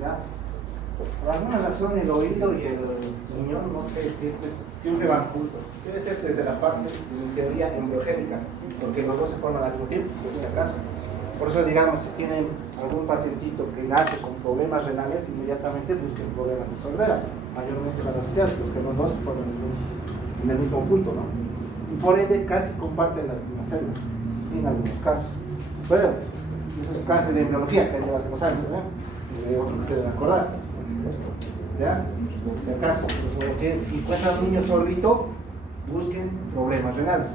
¿Ya? Por alguna razón el oído y el riñón, no sé, siempre van juntos. Debe ser desde la parte, en teoría, embriogénica, porque los dos se forman al mismo tiempo, por si acaso. Por eso, digamos, si tienen algún pacientito que nace con problemas renales, inmediatamente busquen problemas de sordera, mayormente van a asociar, porque los dos se forman en el mismo punto, ¿no? Y por ende casi comparten las mismas células, en algunos casos. Bueno, eso es clase de embriología que lleva hace 2 años, ¿no? Y de otro que se deben acordar. ¿Ya? Por si acaso, pues, si encuentran un niño sordito, busquen problemas renales.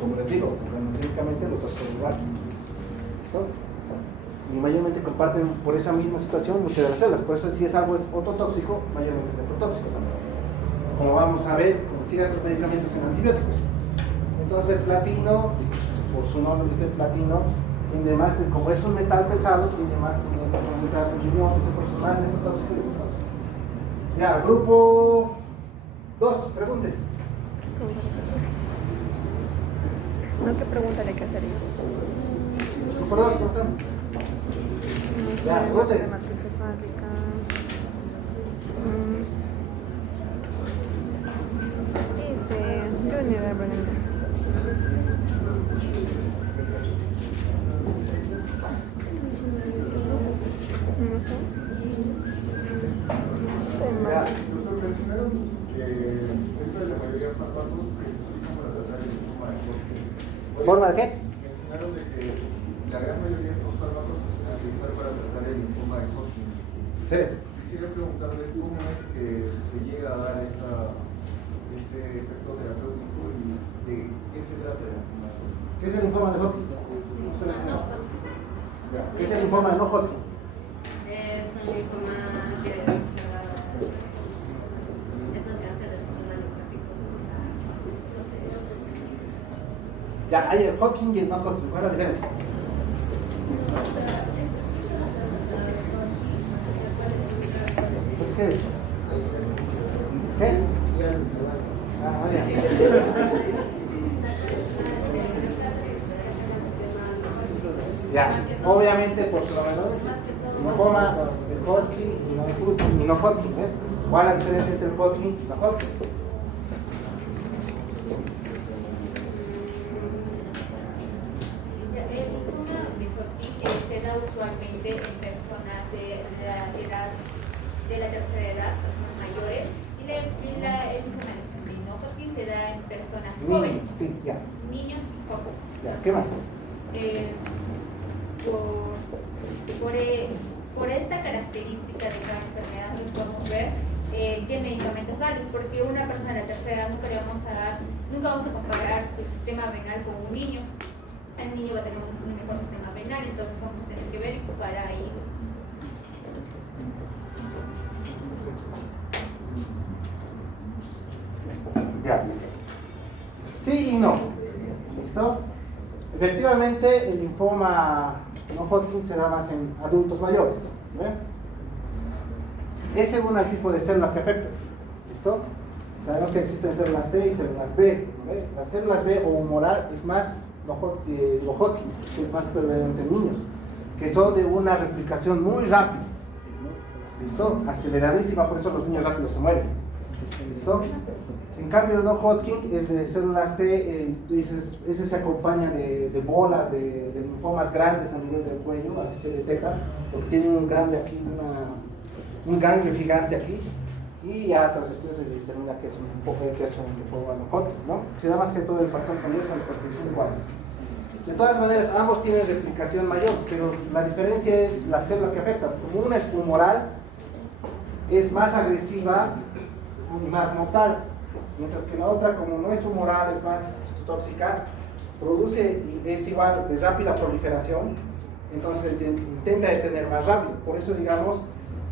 Como les digo, técnicamente los dos pueden jugar. ¿Listo? Y mayormente comparten por esa misma situación muchas de las células. Por eso si es algo ototóxico, mayormente es nefrotóxico también. Como vamos a ver con ciertos medicamentos en antibióticos. Entonces el platino, por su nombre es el platino, tiene más, como es un metal pesado, tiene más tendencia a comunicarse en riñón, que se profesional, nefrotóxico y hepatotóxico. Ya, grupo 2, pregunte. No, ¿qué pregunta le hay que hacer yo? Grupo 2, ¿cómo están? No sé, Ya, pregunte. de matriz cefálica. Yo ni idea, bueno. Ya. Doctor, mencionaron que dentro de la mayoría de fármacos que se utilizan para tratar el linfoma de Hodgkin. ¿Forma de qué? Mencionaron de que la gran mayoría de estos fármacos se suelen utilizar para tratar el linfoma de Hodgkin. Sí. Quisiera preguntarles cómo es que se llega a dar este efecto terapéutico y de qué se trata el linfoma de Hodgkin. ¿Qué es el linfoma de Hodgkin? ¿Qué es el linfoma de no Hodgkin? Es un linfoma que es un cáncer del sistema linfático. Ya, hay el Hodgkin y el no Hodgkin. ¿Cuál es la diferencia? ¿Qué es? ¿Qué? Ah, vaya. Ya, obviamente por sus valores, linfoma, el Hodgkin y no Hodgkin. ¿Eh? ¿Cuál es la diferencia entre el Hodgkin y no Hodgkin? El linfoma de Hodgkin se da usualmente en personas de la tercera edad, personas mayores, y el linfoma de no Hodgkin se da en personas jóvenes, Sí, ya. niños y jóvenes. Ya, ¿qué más? Por esta característica de cada enfermedad no podemos ver qué medicamentos darle, porque una persona de la tercera edad nunca vamos a comparar su sistema renal con un niño. El niño va a tener un mejor sistema renal, entonces vamos a tener que ver y comparar ahí. Ya. Sí y no. ¿Listo? Efectivamente, el linfoma no Hodgkin se da más en adultos mayores. ¿Ve? Es según el tipo de célula que afecta. ¿Listo? Sabemos que existen células T y células B. ¿Ve? Las células B o humoral es más lo Hodgkin, que es más prevalente en niños, que son de una replicación muy rápida. ¿Listo? Aceleradísima, por eso los niños rápidos se mueren. ¿Listo? En cambio, el no Hodgkin es de células T, ese se acompaña de bolas, de linfomas grandes a nivel del cuello, así se detecta, porque tiene un grande aquí, un ganglio gigante aquí, y ya tras después se determina que es un linfoma no Hodgkin, ¿no? Se da más que todo en personas mayores a 45 años. De todas maneras, ambos tienen replicación mayor, pero la diferencia es la célula que afecta. Como una es humoral, es más agresiva y más mortal. Mientras que la otra, como no es humoral, es más tóxica, produce y es igual de rápida proliferación, entonces intenta detener más rápido. Por eso, digamos,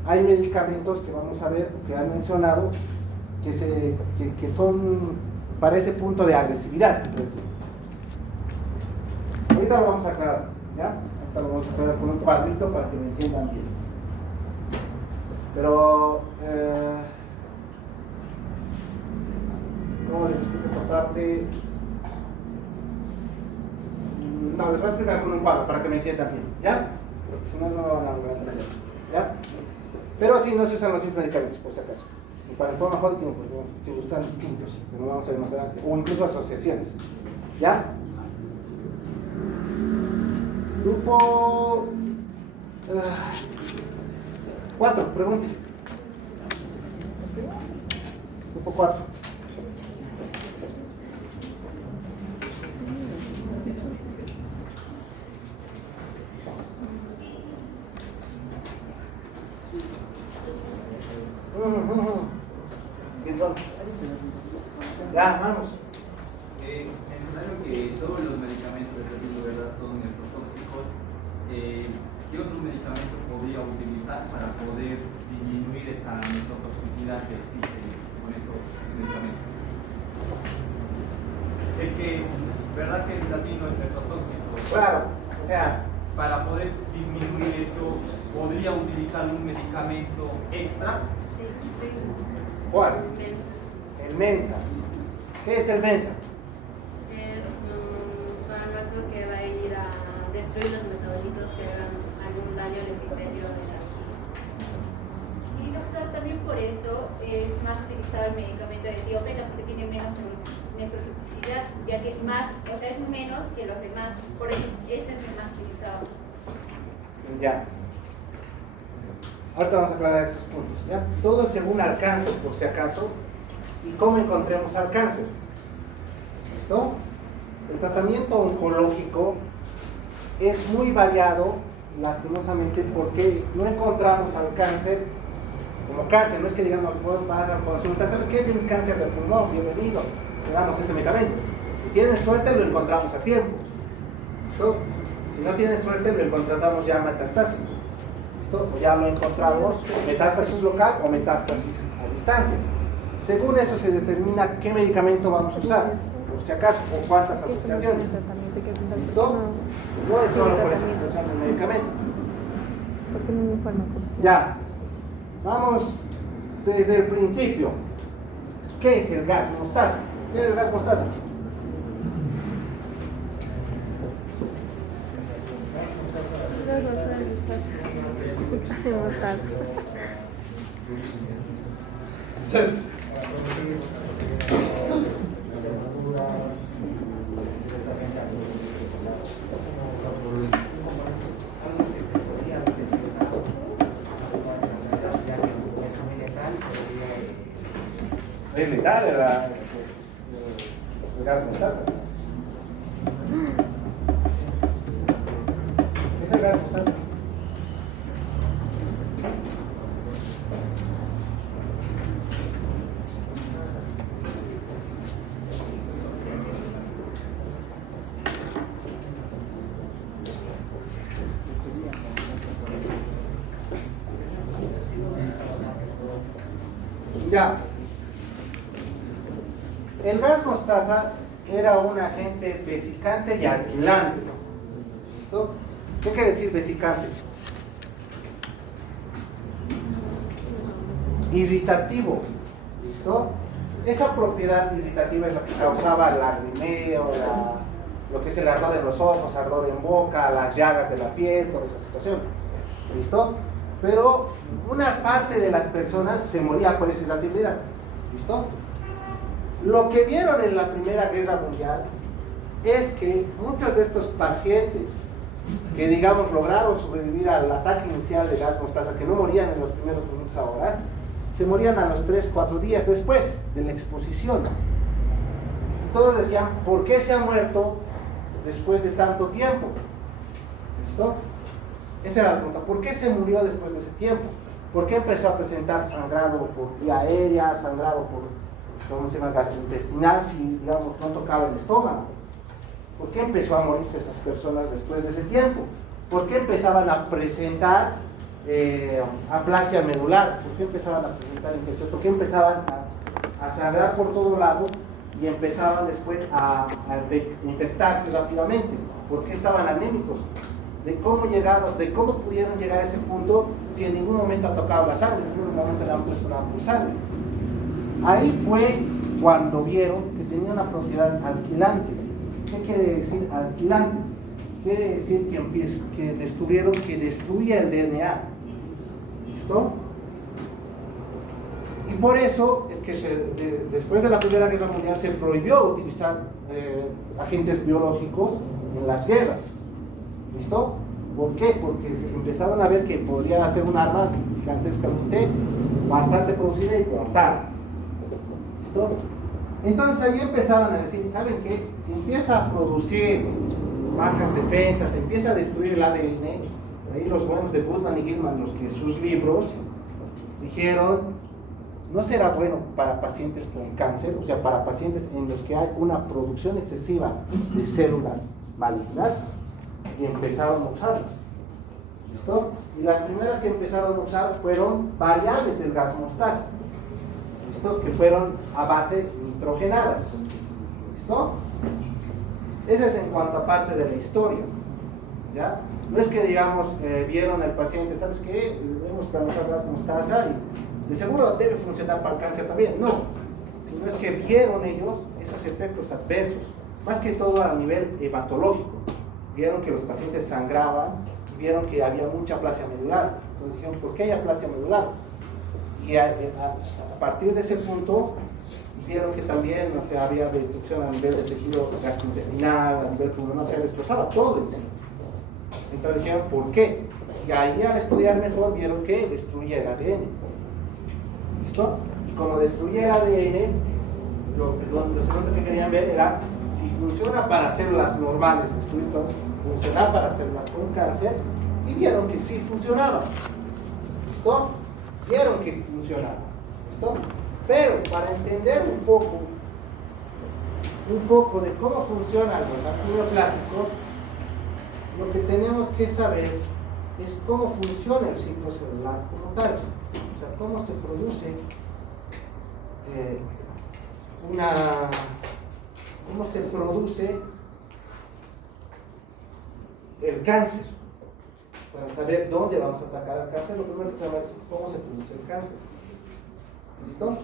hay medicamentos que vamos a ver, que han mencionado, que son para ese punto de agresividad. Ahorita lo vamos a aclarar, ¿ya? Ahorita lo vamos a aclarar con un cuadrito para que me entiendan bien. Pero, ¿cómo les explico esta parte? No, les voy a explicar con un cuadro para que me entiendan bien, ¿ya? Porque si no, no van a lograr entender, ¿ya? Pero sí, no se usan los mismos medicamentos, por si acaso. Y para el forma Hodgkin, porque se usan distintos, pero vamos a ver más adelante. O incluso asociaciones, ¿ya? Grupo 4, pregunte. Grupo 4. ¿Quién son? Ya, vamos. Mencionaron que todos los medicamentos de verdad son nefrotóxicos. ¿Qué otro medicamento podría utilizar para poder disminuir esta nefrotoxicidad que existe con estos medicamentos? Es que, ¿verdad que el platino es nefrotóxico? Claro, o O sea, para poder disminuir esto, ¿podría utilizar un medicamento extra? Sí, sí. ¿cuál? Mensa. El Mensa. ¿Qué es el Mensa? Es un fármaco que va a ir a destruir los metabolitos que hagan algún daño al epitelio de la vejiga. Y doctor, también por eso es más utilizado el medicamento de tiopena porque tiene menos nefrotoxicidad, ya que más, o sea, es menos que los demás, por eso ese es el más utilizado. Ya. Ahorita vamos a aclarar esos puntos, ¿ya? Todo según al cáncer, por si acaso, y cómo encontremos al cáncer. ¿Listo? El tratamiento oncológico es muy variado, lastimosamente, porque no encontramos al cáncer como cáncer. No es que digamos, vos vas a consulta, ¿sabes qué? Tienes cáncer de pulmón, bienvenido, te damos este medicamento. Si tienes suerte, lo encontramos a tiempo. ¿Listo? Si no tienes suerte, lo encontramos ya metastásico. ¿Listo? O ya lo encontramos metástasis local o metástasis a distancia. Según eso se determina qué medicamento vamos a usar, por si acaso, o cuántas asociaciones. ¿Listo? No es solo por esa situación del medicamento. Ya. Vamos desde el principio. ¿Qué es el gas mostaza? ¿Qué es el gas mostaza? Es letal el gas mostaza. Es el gas mostaza. Ya. El gas mostaza era un agente vesicante y alquilante. ¿Listo? ¿Qué quiere decir vesicante? Irritativo. ¿Listo? Esa propiedad irritativa es la que causaba el lagrimeo, lo que es el ardor en los ojos, ardor en boca, las llagas de la piel, toda esa situación. ¿Listo? Pero una parte de las personas se moría por esa irritabilidad. ¿Listo? Lo que vieron en la Primera Guerra Mundial es que muchos de estos pacientes que, digamos, lograron sobrevivir al ataque inicial de gas mostaza, que no morían en los primeros minutos a horas, se morían a los 3-4 días después de la exposición. Todos decían, ¿por qué se ha muerto después de tanto tiempo? ¿Listo? Esa era la pregunta. ¿Por qué se murió después de ese tiempo? ¿Por qué empezó a presentar sangrado por vía aérea, sangrado por, ¿cómo se llama?, gastrointestinal, si, digamos, no tocaba el estómago? ¿Por qué empezó a morirse esas personas después de ese tiempo? ¿Por qué empezaban a presentar aplasia medular? ¿Por qué empezaban a presentar infección? ¿Por qué empezaban a sangrar por todo lado y empezaban después a infectarse rápidamente? ¿Por qué estaban anémicos? De cómo pudieron llegar a ese punto si en ningún momento ha tocado la sangre, en ningún momento le han puesto nada por sangre. Ahí fue cuando vieron que tenía una propiedad alquilante. ¿Qué quiere decir alquilante? Quiere decir que descubrieron que destruía el DNA. ¿Listo? Y por eso es que después de la Primera Guerra Mundial se prohibió utilizar agentes biológicos en las guerras. ¿Listo? ¿Por qué? Porque se empezaron a ver que podrían hacer un arma gigantescamente bastante producida y mortal. ¿Listo? Entonces ahí empezaban a decir, ¿saben qué? Si empieza a producir bajas defensas, empieza a destruir el ADN, ahí los buenos de Goodman y Gilman, los que sus libros dijeron, no será bueno para pacientes con cáncer, o sea, para pacientes en los que hay una producción excesiva de células malignas, y empezaron a usarlas. ¿Listo? Y las primeras que empezaron a usar fueron variables del gas mostaza. ¿Listo? Que fueron a base nitrogenadas. ¿Listo? Eso es en cuanto a parte de la historia. ¿ya? No es que, digamos, vieron al paciente, ¿sabes qué? Hemos usado mostaza y de seguro debe funcionar para el cáncer también. No, sino es que vieron ellos esos efectos adversos, más que todo a nivel hematológico. Vieron que los pacientes sangraban y vieron que había mucha aplasia medular. Entonces dijeron, ¿por qué hay aplasia medular? Y a partir de ese punto vieron que también, o sea, había destrucción a nivel de tejido gastrointestinal, a nivel pulmonar, se destrozaba todo en sí. Entonces dijeron, ¿por qué? Y ahí al estudiar mejor vieron que destruye el ADN. ¿Listo? Y como destruye el ADN, lo segundo que querían ver era si funciona para células normales, entonces funciona para células con cáncer, y vieron que sí funcionaba. ¿Listo? Vieron que funcionaba. ¿Listo? Pero para entender un poco de cómo funcionan los antineoplásicos, lo que tenemos que saber es cómo funciona el ciclo celular como tal. O sea, cómo se produce el cáncer. Para saber dónde vamos a atacar el cáncer, lo primero que sabemos es cómo se produce el cáncer. ¿Listo?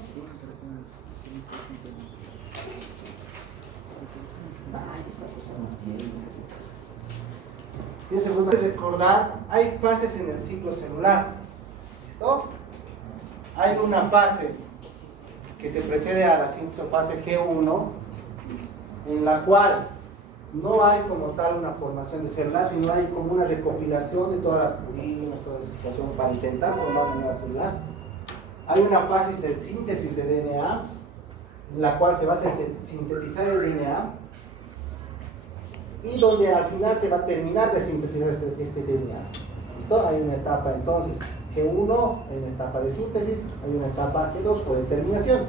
Fíjense, recordar, hay fases en el ciclo celular. ¿Listo? Hay una fase que se precede a la fase G1, en la cual no hay como tal una formación de células, sino hay como una recopilación de todas las purinas, toda la situación para intentar formar una nueva célula. Hay una fase de síntesis de DNA, en la cual se va a sintetizar el DNA, y donde al final se va a terminar de sintetizar este DNA. ¿Listo? Hay una etapa entonces G1, hay una etapa de síntesis, hay una etapa G2 o de terminación.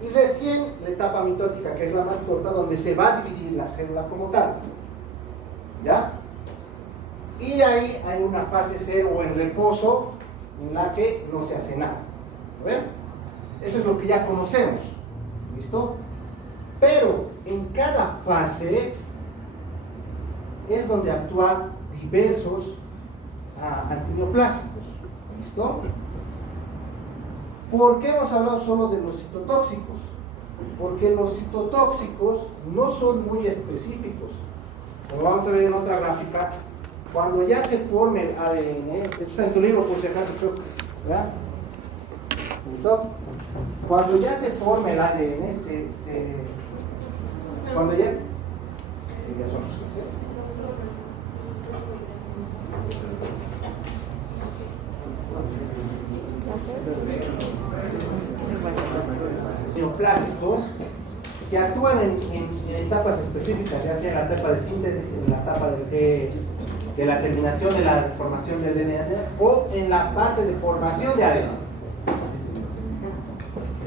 Y recién la etapa mitótica, que es la más corta, donde se va a dividir la célula como tal. ¿Ya? Y ahí hay una fase 0 o en reposo, en la que no se hace nada. ¿Ven? Eso es lo que ya conocemos. ¿Listo? Pero en cada fase es donde actúan diversos antineoplásicos. ¿Listo? ¿Por qué hemos hablado solo de los citotóxicos? Porque los citotóxicos no son muy específicos. Como vamos a ver en otra gráfica, cuando ya se forme el ADN, esto está en tu libro por si acaso, ¿verdad? ¿Listo? Cuando ya se forme el ADN, cuando ya son los neoplásicos que actúan en etapas específicas, ya sea en la etapa de síntesis, en la etapa de la terminación de la formación del DNA o en la parte de formación de ADN.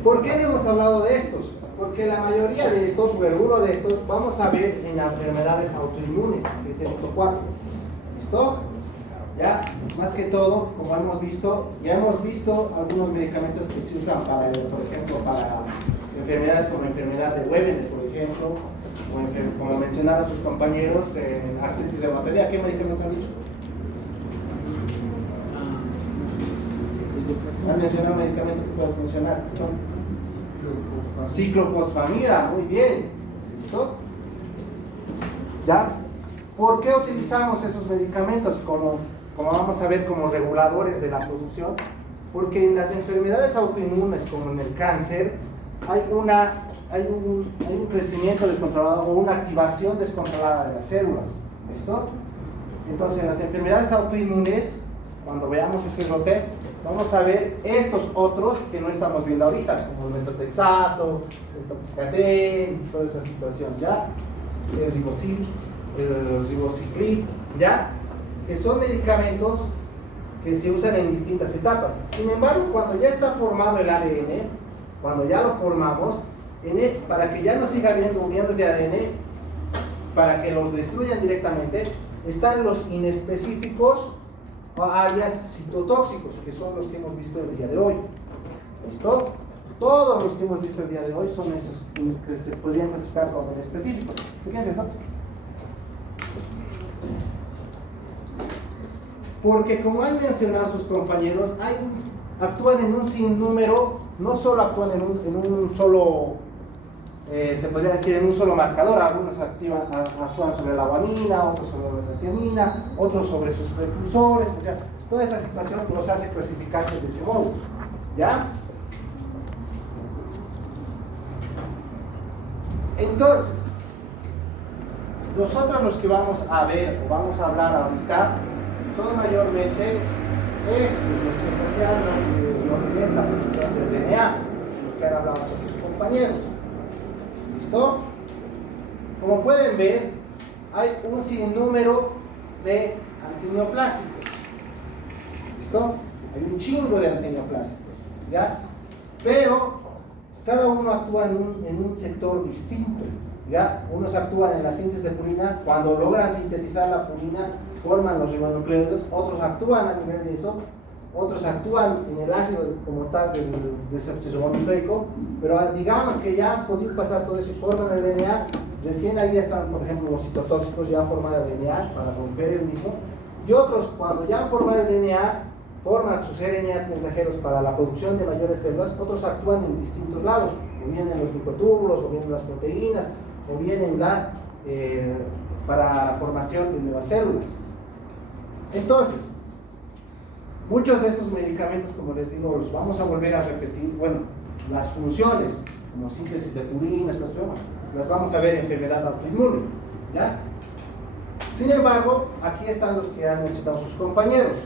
¿Por qué no hemos hablado de estos? Porque la mayoría de estos, o alguno de estos, vamos a ver en las enfermedades autoinmunes, que es el hito 4. ¿Listo? Ya, más que todo, como hemos visto, ya hemos visto algunos medicamentos que se usan para, por ejemplo, para enfermedades como enfermedad de Wegener, por ejemplo, o como mencionaron sus compañeros, en artritis reumatoidea. ¿Qué medicamentos han dicho? Han mencionado un medicamento que puede funcionar, ¿no? Ciclofosfamida, muy bien. ¿Listo? ¿Ya? ¿Por qué utilizamos esos medicamentos como vamos a ver, como reguladores de la producción? Porque en las enfermedades autoinmunes, como en el cáncer, hay un crecimiento descontrolado o una activación descontrolada de las células. ¿Listo? Entonces, en las enfermedades autoinmunes, cuando veamos ese lote, vamos a ver estos otros que no estamos viendo ahorita, como el metotrexato, el topicaten, toda esa situación, ¿ya? El ribociclib, ¿ya? Que son medicamentos que se usan en distintas etapas. Sin embargo, cuando ya está formado el ADN, cuando ya lo formamos, para que ya no siga habiendo uniones de ADN, para que los destruyan directamente, están los inespecíficos o alias citotóxicos, que son los que hemos visto el día de hoy. ¿Listo? Todos los que hemos visto el día de hoy son esos que se podrían clasificar como inespecíficos. Fíjense eso. Porque como han mencionado sus compañeros, actúan en un sinnúmero, no solo actúan en un solo, se podría decir en un solo marcador. Algunos actúan sobre la guanina, otros sobre la tiamina, otros sobre sus precursores. O sea, toda esa situación los hace clasificarse de ese modo. ¿Ya? Entonces, nosotros los que vamos a ver o vamos a hablar ahorita son mayormente los que plantean lo que es la función del DNA, los que han hablado con sus compañeros. ¿Listo? Como pueden ver, hay un sinnúmero de antineoplásicos. ¿Listo? Hay un chingo de antineoplásicos, ¿ya? Pero cada uno actúa en un sector distinto, ¿ya? Unos actúan en la síntesis de purina, cuando logran sintetizar la purina, forman los ribonucleótidos, otros actúan a nivel de eso, otros actúan en el ácido como tal del ribonucleico, pero digamos que ya han podido pasar todo eso y forman el DNA. Recién ahí están, por ejemplo, los citotóxicos ya formando el DNA para romper el mismo, y otros cuando ya han formado el DNA forman sus RNAs mensajeros para la producción de mayores células. Otros actúan en distintos lados, o bien en los microtúbulos, o bien en las proteínas, o bien en para la formación de nuevas células. Entonces, muchos de estos medicamentos, como les digo, los vamos a volver a repetir. Bueno, las funciones, como síntesis de purina, las vamos a ver en enfermedad autoinmune, ¿ya? Sin embargo, aquí están los que han mencionado sus compañeros,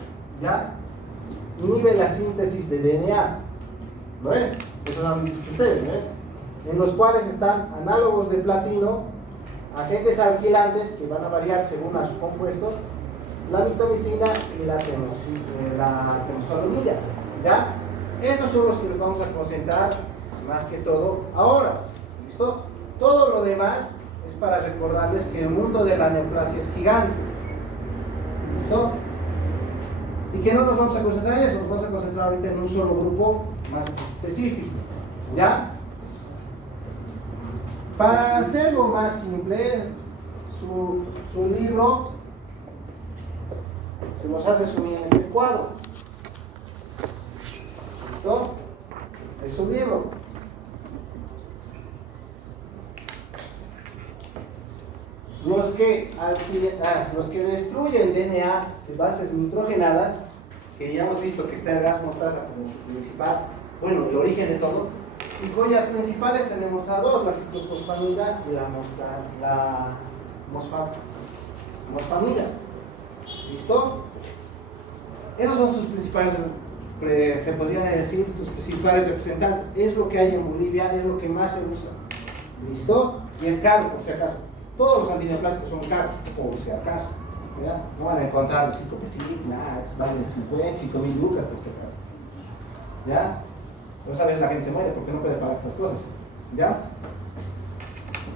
¿ya? Inhibe la síntesis de DNA, ¿no ven? Eso lo han visto ustedes, ¿no? En los cuales están análogos de platino, agentes alquilantes que van a variar según a su compuesto, la mitomicina y la temozolomida, ¿ya? Esos son los que nos vamos a concentrar más que todo ahora, ¿listo? Todo lo demás es para recordarles que el mundo de la neoplasia es gigante, ¿listo? Y que no nos vamos a concentrar en eso, nos vamos a concentrar ahorita en un solo grupo más específico, ¿ya? Para hacerlo más simple, su libro se los ha resumido en este cuadro. ¿Listo? Este es su libro. Los que destruyen DNA de bases nitrogenadas, que ya hemos visto que está el gas mostaza como su principal, bueno, el origen de todo, y cuyas principales tenemos a dos, la ciclofosfamida y la mosfamida. ¿Listo? Esos son sus principales, se podría decir, sus principales representantes. Es lo que hay en Bolivia, es lo que más se usa. ¿Listo? Y es caro, por si acaso. Todos los antineoplásicos son caros, por si acaso. ¿Ya? No van a encontrar los 5 pesitos, nada, estos valen 5.000 lucas, por si acaso. ¿Ya? No sabes, la gente se muere porque no puede pagar estas cosas. ¿Ya?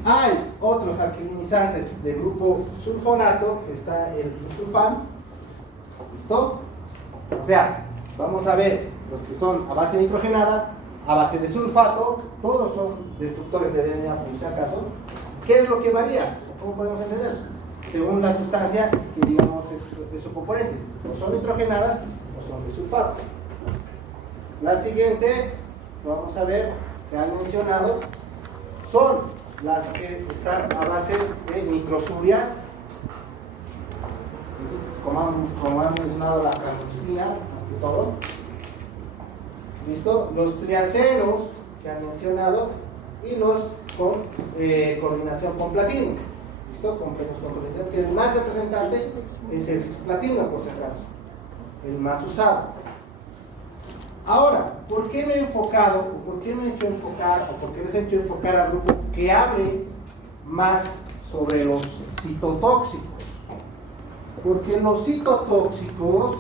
Hay otros alquilinizantes del grupo sulfonato, está el sulfán. ¿Listo? O sea, vamos a ver los que son a base nitrogenada, a base de sulfato, todos son destructores de DNA, por si acaso. ¿Qué es lo que varía? ¿Cómo podemos entender eso? Según la sustancia que digamos es su componente, o son nitrogenadas o son de sulfato. La siguiente, vamos a ver, que han mencionado, son las que están a base de nitrosurias, como han mencionado la carnostina, más que todo. ¿Listo? Los triacenos que han mencionado y los con coordinación con platino. ¿Listo? Complejos con coordinación, que el más representante es el cisplatino, por si acaso, el más usado. Ahora, ¿por qué me he enfocado, o por qué me he hecho enfocar, o por qué les he hecho enfocar al grupo que hable más sobre los citotóxicos? Porque los citotóxicos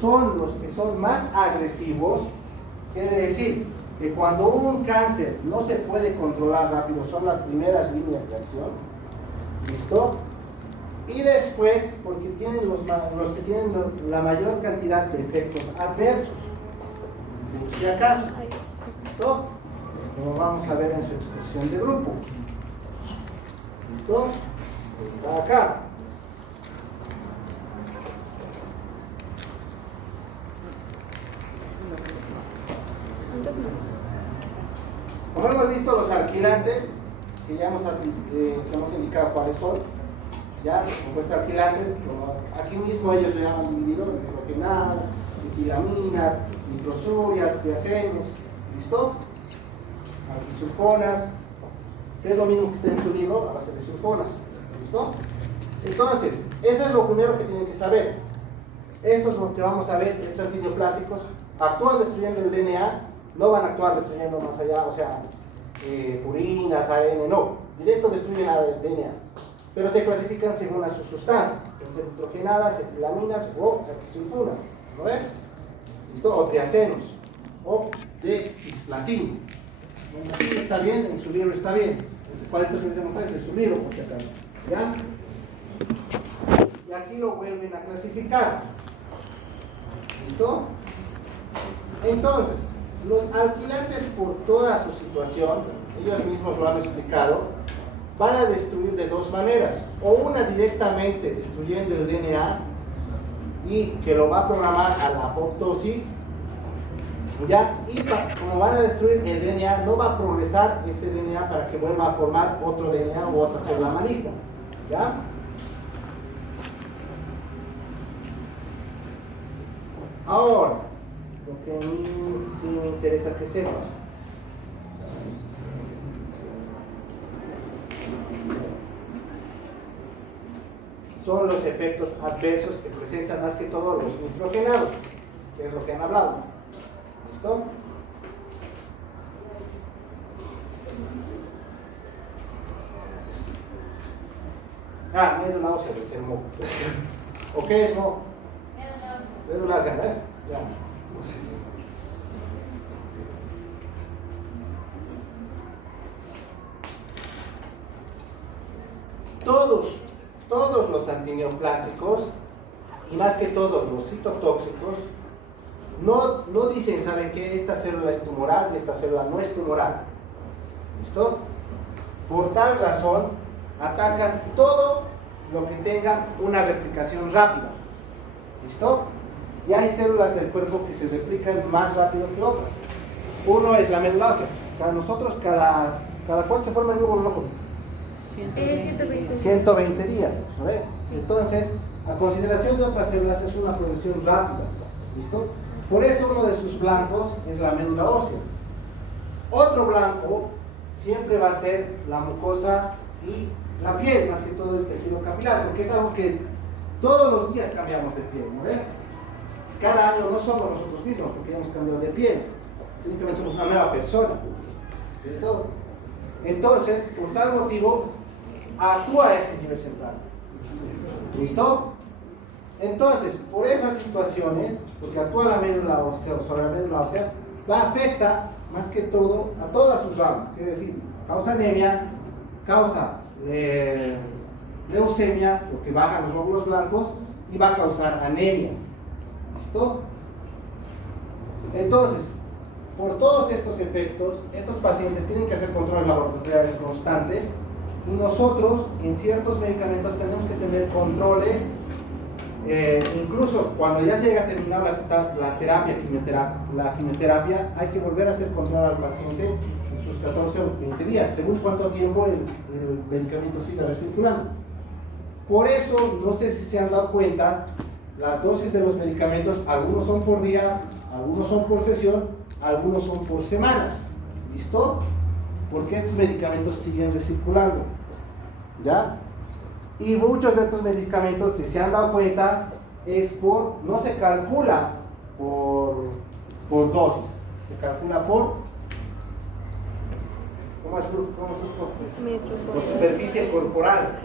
son los que son más agresivos, quiere decir que cuando un cáncer no se puede controlar rápido, son las primeras líneas de acción, ¿listo? Y después, porque tienen los que tienen la mayor cantidad de efectos adversos, por si acaso, ¿listo? Como vamos a ver en su exposición de grupo, ¿listo? Está acá. Como hemos visto, los alquilantes, que ya hemos indicado cuáles son, ya, compuestos alquilantes, aquí mismo ellos le han dividido nitrogenadas, metilaminas, nitrosurias, triacenos, ¿listo? Antisulfonas, que es lo mismo que está en su libro, a base de sulfonas, ¿listo? Entonces, eso es lo primero que tienen que saber. Esto es lo que vamos a ver, estos antineoplásicos actúan destruyendo el DNA, no van a actuar destruyendo más allá, o sea, purinas, ARN, no, directo destruyen el DNA, pero se clasifican según su sustancia, entonces nitrogenadas, etilaminas o antisulfonas, ¿no ven? ¿Listo? O triacenos, o de cisplatino. Bueno, aquí está bien, en su libro está bien, ese cuadrito que les he mostrado es de su libro, por si acaso, ¿ya? Y aquí lo vuelven a clasificar. ¿Listo? Entonces, los alquilantes por toda su situación, ellos mismos lo han explicado, van a destruir de dos maneras. O una directamente destruyendo el DNA y que lo va a programar a la apoptosis, ¿ya? Y como van a destruir el DNA, no va a progresar este DNA para que vuelva a formar otro DNA u otra célula maligna, ¿ya? Ahora, lo que a mí sí me interesa que sepas. Son los efectos adversos que presentan más que todo los nitrogenados, que es lo que han hablado. ¿Listo? Médula ósea es el mo. ¿O qué es mo? Médula ósea, ¿ves? Ya. Todos los antineoplásicos, y más que todos los citotóxicos, no dicen, ¿saben qué? Esta célula es tumoral y esta célula no es tumoral. ¿Listo? Por tal razón, atacan todo lo que tenga una replicación rápida. ¿Listo? Y hay células del cuerpo que se replican más rápido que otras. Uno es la médula ósea. Para nosotros, cada ¿cuánto se forma el glóbulo rojo? 120 días. ¿Vale? Entonces, a consideración de otras células, es una producción rápida. ¿Listo? Por eso uno de sus blancos es la médula ósea. Otro blanco siempre va a ser la mucosa y la piel, más que todo el tejido capilar, porque es algo que todos los días cambiamos de piel, ¿no ven? Cada año no somos nosotros mismos, porque hemos cambiado de piel. Técnicamente somos una nueva persona. ¿Listo? Entonces, por tal motivo, actúa ese nivel central. ¿Listo? Entonces, por esas situaciones, porque actúa la médula ósea, sobre la médula ósea, afecta más que todo a todas sus ramas. Es decir, causa anemia, causa leucemia, porque bajan los glóbulos blancos, y va a causar anemia. ¿Listo? Entonces, por todos estos efectos, estos pacientes tienen que hacer controles laboratoriales constantes, y nosotros en ciertos medicamentos tenemos que tener controles, incluso cuando ya se llega a terminar la quimioterapia, hay que volver a hacer control al paciente en sus 14 o 20 días, según cuánto tiempo el medicamento siga recirculando. Por eso, no sé si se han dado cuenta, las dosis de los medicamentos, algunos son por día, algunos son por sesión, algunos son por semanas. ¿Listo? Porque estos medicamentos siguen recirculando. ¿Ya? Y muchos de estos medicamentos, si se han dado cuenta, no se calcula por dosis, se calcula por superficie corporal.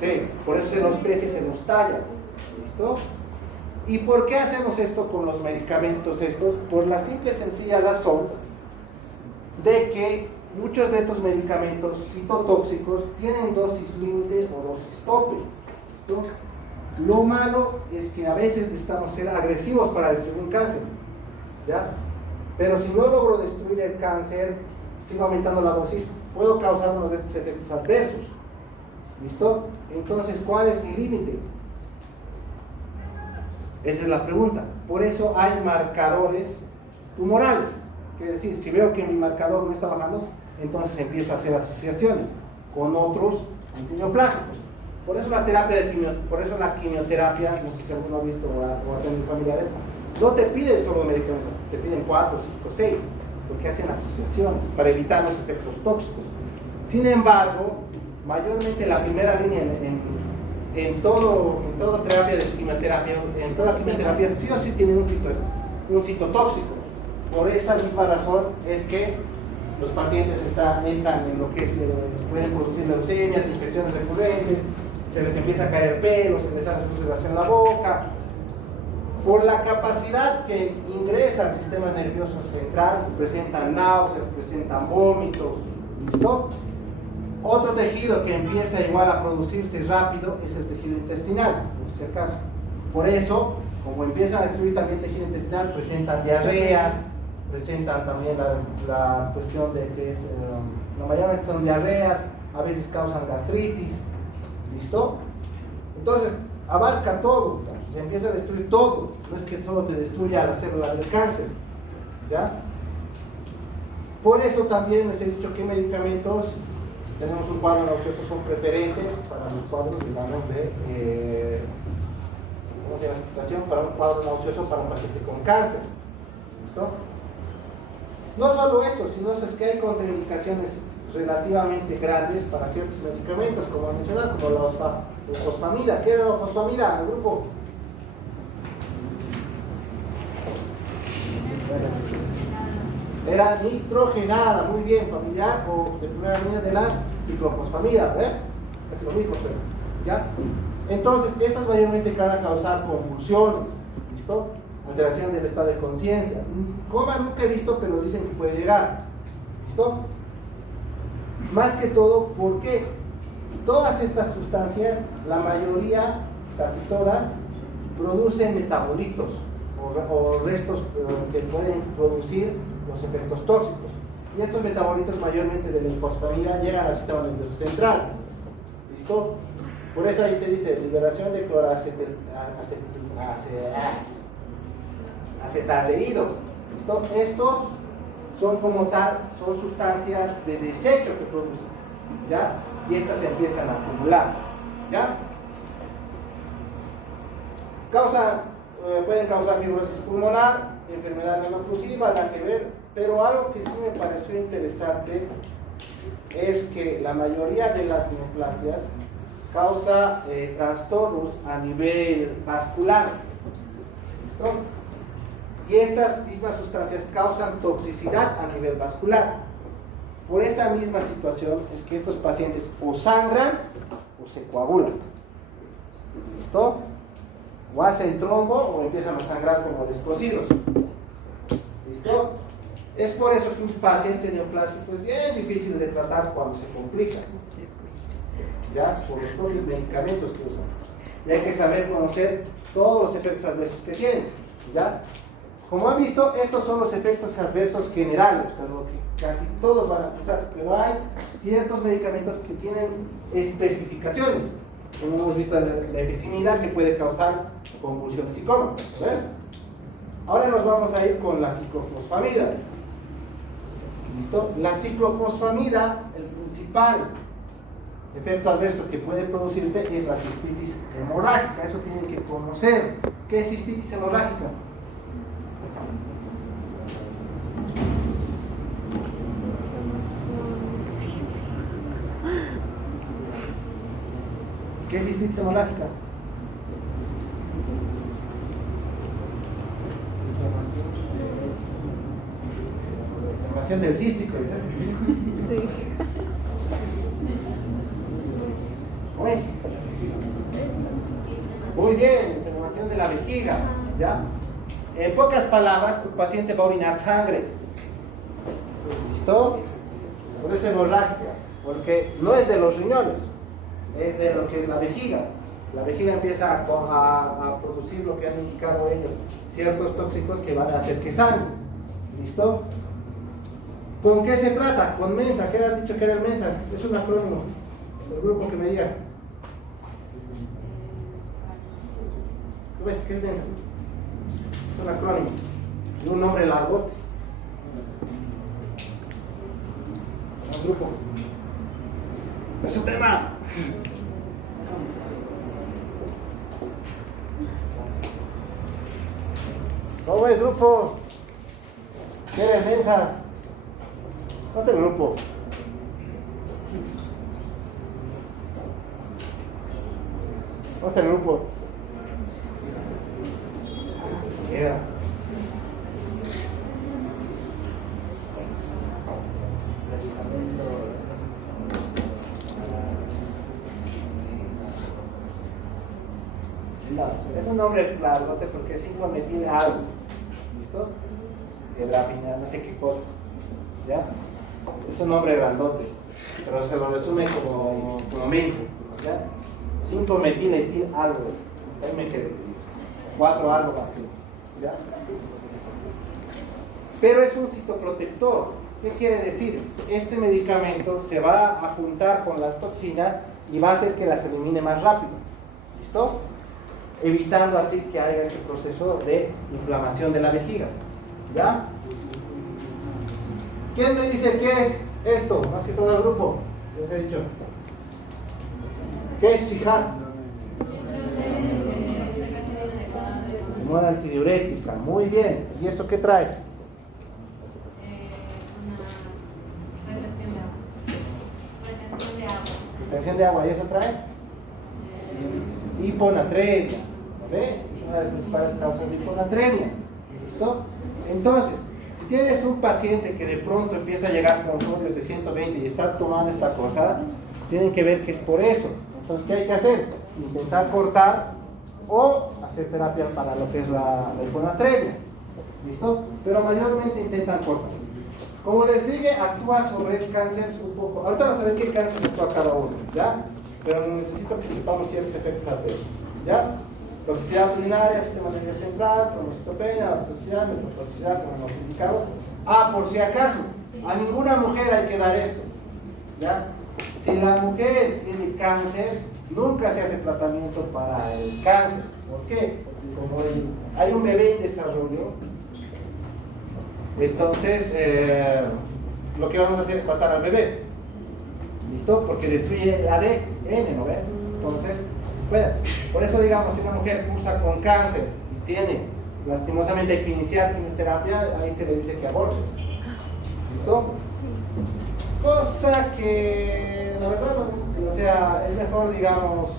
Sí, por eso en los peces se nos talla. ¿Listo? ¿Y por qué hacemos esto con los medicamentos estos? Por la simple y sencilla razón de que muchos de estos medicamentos citotóxicos tienen dosis límite o dosis tope. ¿Listo? Lo malo es que a veces necesitamos ser agresivos para destruir un cáncer, ¿ya? Pero si no logro destruir el cáncer, sigo aumentando la dosis, puedo causar uno de estos efectos adversos. ¿Listo? Entonces, ¿cuál es mi límite? Esa es la pregunta. Por eso hay marcadores tumorales. Quiere decir, si veo que mi marcador no está bajando, entonces empiezo a hacer asociaciones con otros antineoplásicos. Por eso la quimioterapia, no sé si alguno ha visto o ha tenido familiares, no te piden solo medicamentos, te piden 4, 5, 6, porque hacen asociaciones para evitar los efectos tóxicos. Sin embargo, mayormente la primera línea en toda terapia de quimioterapia, en toda quimioterapia sí o sí tiene un citotóxico. Por esa misma razón es que los pacientes entran en lo que es, pueden producir leucemias, infecciones recurrentes, se les empieza a caer pelo, se les hace succionación en la boca, por la capacidad que ingresa al sistema nervioso central, presentan náuseas, presentan vómitos, ¿listo? Otro tejido que empieza igual a producirse rápido es el tejido intestinal, por si acaso. Por eso, como empiezan a destruir también el tejido intestinal, presentan diarreas, presentan también la cuestión de que es, la mayoría son diarreas, a veces causan gastritis, ¿listo? Entonces, abarca todo, se empieza a destruir todo, no es que solo te destruya la célula del cáncer, ¿ya? Por eso también les he dicho que medicamentos, si tenemos un cuadro nauseoso, son preferentes para los cuadros, digamos, de ¿cómo se llama esta situación? Para un cuadro nauseoso para un paciente con cáncer, ¿listo? No solo eso, sino es que hay contraindicaciones relativamente grandes para ciertos medicamentos, como mencionaba, como la fosfamida. ¿Qué era la fosfamida? El grupo. Era nitrogenada, muy bien, familiar o de primera línea de la ciclofosfamida, ¿eh? Casi lo mismo suena, ¿ya? Entonces, estas mayormente van a causar convulsiones, ¿listo? Alteración del estado de conciencia. Coma nunca he visto, pero dicen que puede llegar, ¿listo? Más que todo, porque todas estas sustancias, la mayoría, casi todas, producen metabolitos o restos que pueden producir los efectos tóxicos. Y estos metabolitos, mayormente de la fosfamida, llegan al sistema nervioso central. ¿Listo? Por eso ahí te dice liberación de acetaldehído. ¿Listo? Estos son como tal, son sustancias de desecho que producen, ¿ya? Y estas se empiezan a acumular, ¿ya? Pueden causar fibrosis pulmonar, enfermedad non-oclusiva, nada que ver, pero algo que sí me pareció interesante es que la mayoría de las neoplasias causa trastornos a nivel vascular, ¿listo? Y estas mismas sustancias causan toxicidad a nivel vascular. Por esa misma situación es que estos pacientes o sangran o se coagulan. ¿Listo? O hacen trombo o empiezan a sangrar como descosidos. ¿Listo? Es por eso que un paciente neoplásico es bien difícil de tratar cuando se complica, ¿ya? Por los propios medicamentos que usan. Y hay que saber conocer todos los efectos adversos que tienen, ¿ya? Como han visto, estos son los efectos adversos generales, pero que casi todos van a usar, pero hay ciertos medicamentos que tienen especificaciones, como hemos visto la episimida, que puede causar convulsiones y coma, ¿eh? Ahora nos vamos a ir con la ciclofosfamida. ¿Listo? La ciclofosfamida, el principal efecto adverso que puede producirte es la cistitis hemorrágica. Eso tienen que conocer. ¿Qué es cistitis hemorrágica? ¿Qué es cistitis hemorrágica? Inflamación del cístico, ¿sí? Sí. ¿Cómo es? Muy bien, inflamación de la vejiga, ¿ya? En pocas palabras, tu paciente va a orinar sangre. ¿Listo? Por eso es hemorrágica, porque no es de los riñones, es de lo que es la vejiga. La vejiga empieza a producir lo que han indicado ellos, ciertos tóxicos que van a hacer que sangre. ¿Listo? ¿Con qué se trata? Con MENSA. ¿Qué han dicho que era el MENSA? Es un acrónimo. El grupo que me diga. ¿Qué es MENSA? Es un acrónimo. Y un nombre largote. grupo? ¡Es su tema! ¿Cómo es, grupo? ¿Qué vergüenza? ¿Cómo es el grupo? ¿Cómo está el grupo? Yeah. No, es un nombre claro, porque 5-metil algo. ¿Listo? Hidrapina, no sé qué cosa. ¿Ya? Es un nombre grandote, pero se lo resume como mensa. ¿Ya? 5-metil etil algo. Ahí me quedé. 4 algo más. ¿Ya? Pero es un citoprotector. ¿Qué quiere decir? Este medicamento se va a juntar con las toxinas y va a hacer que las elimine más rápido. ¿Listo? Evitando así que haya este proceso de inflamación de la vejiga. ¿Ya? ¿Quién me dice qué es esto? Más que todo el grupo. Les he dicho. ¿Qué es Shihad? Moda antidiurética. Muy bien. ¿Y esto qué trae? Retención de agua. ¿Y eso trae? Hiponatremia. ¿Ve? Es una de las principales causas de hiponatremia. ¿Listo? Entonces, si tienes un paciente que de pronto empieza a llegar con sodios de 120 y está tomando esta cosa, tienen que ver que es por eso. Entonces, ¿qué hay que hacer? Intentar cortar o hacer terapia para lo que es la hiponatremia. ¿Listo? Pero mayormente intentan cortar. Como les dije, actúa sobre el cáncer un poco. Ahorita vamos a ver qué cáncer actúa cada uno, ¿ya? Pero necesito que sepamos ciertos efectos adversos, ¿ya? Toxicidad urinaria, sistema nervioso central, trombocitopenia, toxicidad, nefrotoxicidad, como hemos indicado. Por si acaso, a ninguna mujer hay que dar esto, ¿ya? Si la mujer tiene cáncer, nunca se hace tratamiento para el cáncer. ¿Por qué? Porque como hay un bebé en desarrollo, entonces lo que vamos a hacer es matar al bebé. ¿Listo? Porque destruye el ADN, ¿no ven? Entonces, bueno, por eso digamos, si una mujer cursa con cáncer y tiene, lastimosamente hay que iniciar quimioterapia, ahí se le dice que aborte. ¿Listo? Cosa que, la verdad, no, o sea, es mejor, digamos,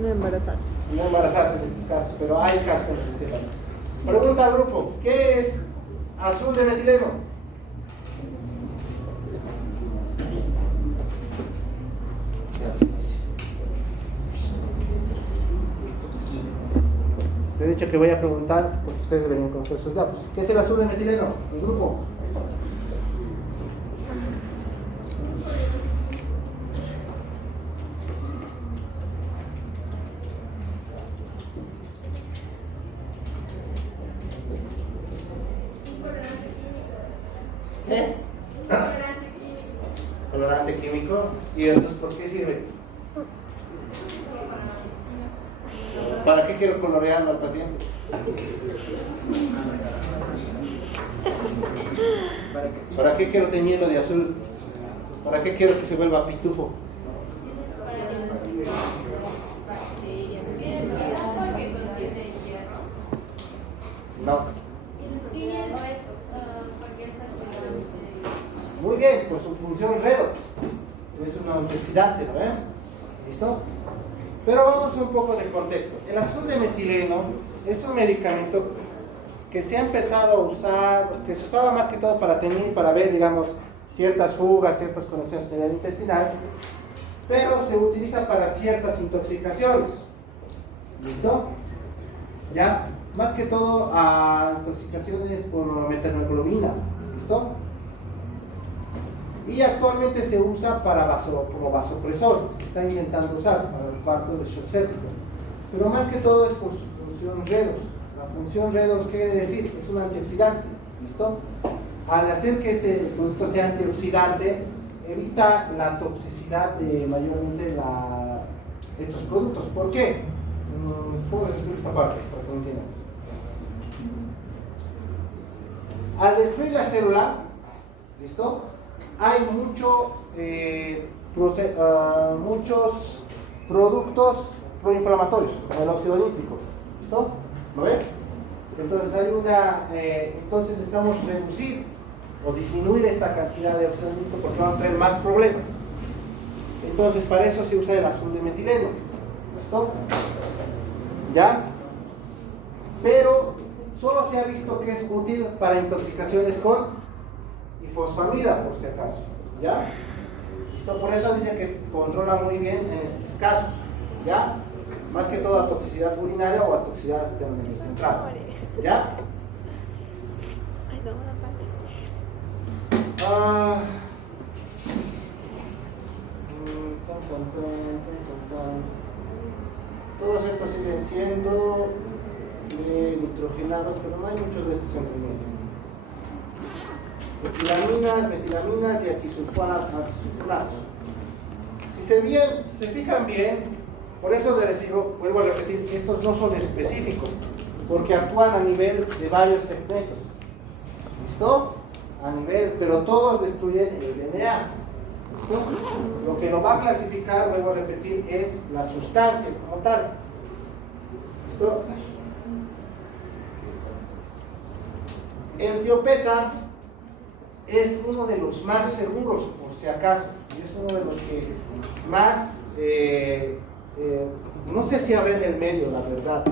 No embarazarse. no embarazarse en estos casos, pero hay casos especiales. Pregunta al grupo, ¿qué es azul de metileno? Les he dicho que voy a preguntar porque ustedes deberían conocer sus datos. ¿Qué es el azul de metileno? El grupo. ¿Qué? Colorante químico. ¿Y entonces por qué sirve? ¿Para qué quiero colorearlo al paciente? ¿Para qué quiero teñirlo de azul? ¿Para qué quiero que se vuelva pitufo? No. Muy bien, por su función redox. Es un antioxidante, ¿no ven? ¿Listo? Pero vamos a un poco de contexto. El azul de metileno es un medicamento que se ha empezado a usar, que se usaba más que todo para tener, para ver, digamos, ciertas fugas, ciertas conexiones a nivel intestinal, pero se utiliza para ciertas intoxicaciones. ¿Listo? ¿Ya? Más que todo a intoxicaciones por metanoglobina. ¿Listo? Y actualmente se usa para como vasopresor, se está intentando usar para el parto de shock séptico. Pero más que todo es por su función redox. La función redox, ¿qué quiere decir? Es un antioxidante. ¿Listo? Al hacer que este producto sea antioxidante, evita la toxicidad de mayormente estos productos. ¿Por qué? ¿Cómo les explico esta parte? Para que lo entiendan. Al destruir la célula, ¿listo? hay muchos productos proinflamatorios, como el óxido nítrico. ¿Listo? ¿Lo ven? Entonces entonces necesitamos reducir o disminuir esta cantidad de óxido nítrico porque vamos a tener más problemas. Entonces para eso se usa el azul de metileno. ¿Listo? ¿Ya? Pero solo se ha visto que es útil para intoxicaciones con ifosfamida, por si acaso. ¿Ya? ¿Listo? Por eso dice que controla muy bien en estos casos. ¿Ya? Más que todo a toxicidad urinaria o a toxicidad del sistema nervioso central. ¿Ya? Todos estos siguen siendo nitrogenados, pero no hay muchos de estos en metilaminas y antisulfurados. Si se fijan bien, por eso les digo, vuelvo a repetir, que estos no son específicos, porque actúan a nivel de varios segmentos. ¿Listo? A nivel, pero todos destruyen el DNA. ¿Listo? Lo que lo va a clasificar, vuelvo a repetir, es la sustancia como tal. ¿Listo? El tiopeta es uno de los más seguros, por si acaso, y es uno de los que más, no sé si habrá en el medio, la verdad,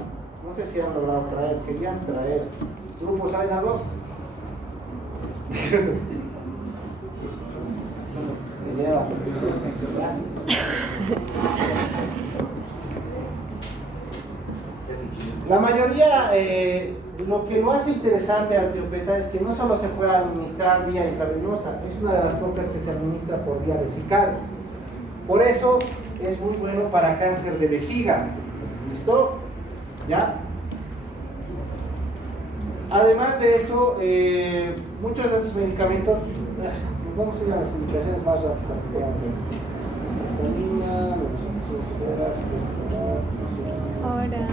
no sé si han logrado traer, querían traer. ¿Grupos saben algo? La mayoría, lo que lo hace interesante al tiopeta es que no solo se puede administrar vía intravenosa, es una de las pocas que se administra por vía vesical. Por eso es muy bueno para cáncer de vejiga. ¿Listo? ¿Ya? Además de eso, muchos de estos medicamentos, nos vamos a ir a las indicaciones más rápidas. Ahora.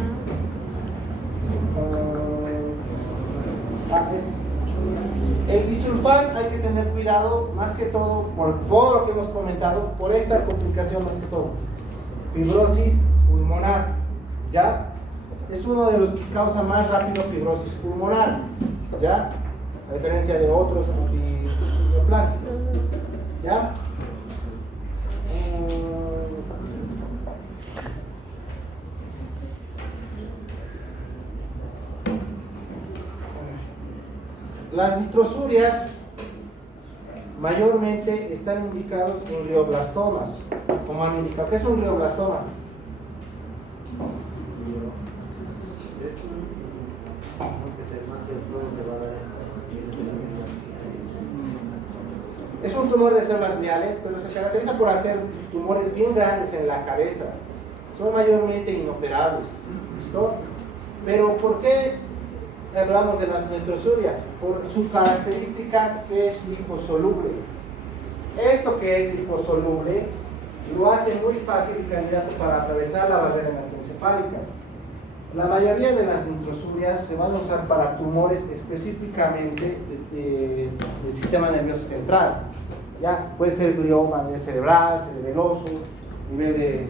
El bisulfán hay que tener cuidado, más que todo, por todo lo que hemos comentado, por esta complicación más que todo. Fibrosis pulmonar, ¿ya? Es uno de los que causa más rápido fibrosis pulmonar, ¿ya? A diferencia de otros antiplásticos, ¿ya? Las nitrosurias mayormente están indicados en glioblastomas, como han indicado. ¿Qué es un glioblastoma? Es un tumor de células gliales, pero se caracteriza por hacer tumores bien grandes en la cabeza. Son mayormente inoperables. ¿Listo? Pero ¿por qué hablamos de las nitrosurias? Por su característica que es liposoluble. Esto que es liposoluble lo hace muy fácil el candidato para atravesar la barrera hematoencefálica. La mayoría de las nitrosurias se van a usar para tumores específicamente del sistema nervioso central. ¿Ya? Puede ser glioma a nivel cerebral, cerebeloso, nivel de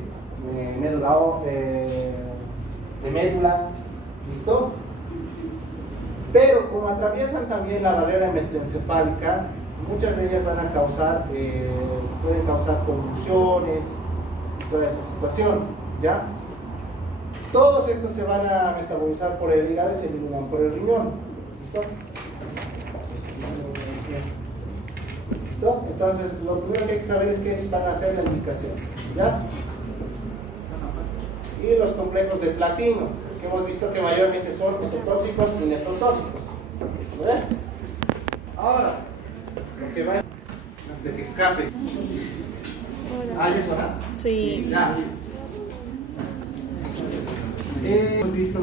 médula. ¿Listo? Pero como atraviesan también la barrera hematoencefálica, muchas de ellas van a causar, pueden causar convulsiones, toda esa situación, ¿ya? Todos estos se van a metabolizar por el hígado y se eliminan por el riñón. ¿Listo? ¿Listo? Entonces, lo primero que hay que saber es qué van a hacer la indicación, ¿ya? Y los complejos de platino, que hemos visto que mayormente son ototóxicos y nefrotóxicos. ¿Ven? Ahora, lo que va antes de que escape. ¿Ah, ya suena? Sí. Ya. Hemos visto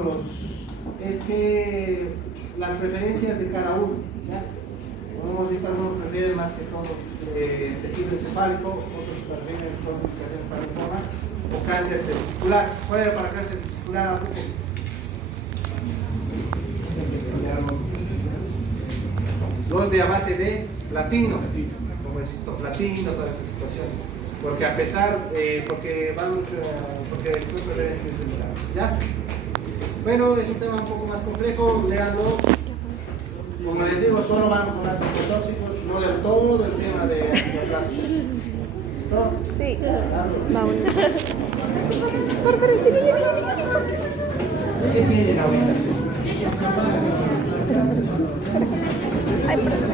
las preferencias de cada uno, ¿ya? Como hemos visto, algunos prefieren más que todo tejido encefálico, otros prefieren son indicaciones para linfoma o cáncer testicular. ¿Cuál era para cáncer testicular? Dos de a base de platino, como el cisplatina, todas esas situaciones. Porque a pesar, porque son preferencias similares, ¿ya? Bueno, es un tema un poco más complejo, léanlo. Como les digo, solo vamos a hablar sobre tóxicos, no del todo el tema de microplásticos. ¿Listo? Sí. Vamos. ¿Qué tienen ahorita? Ay, perdón.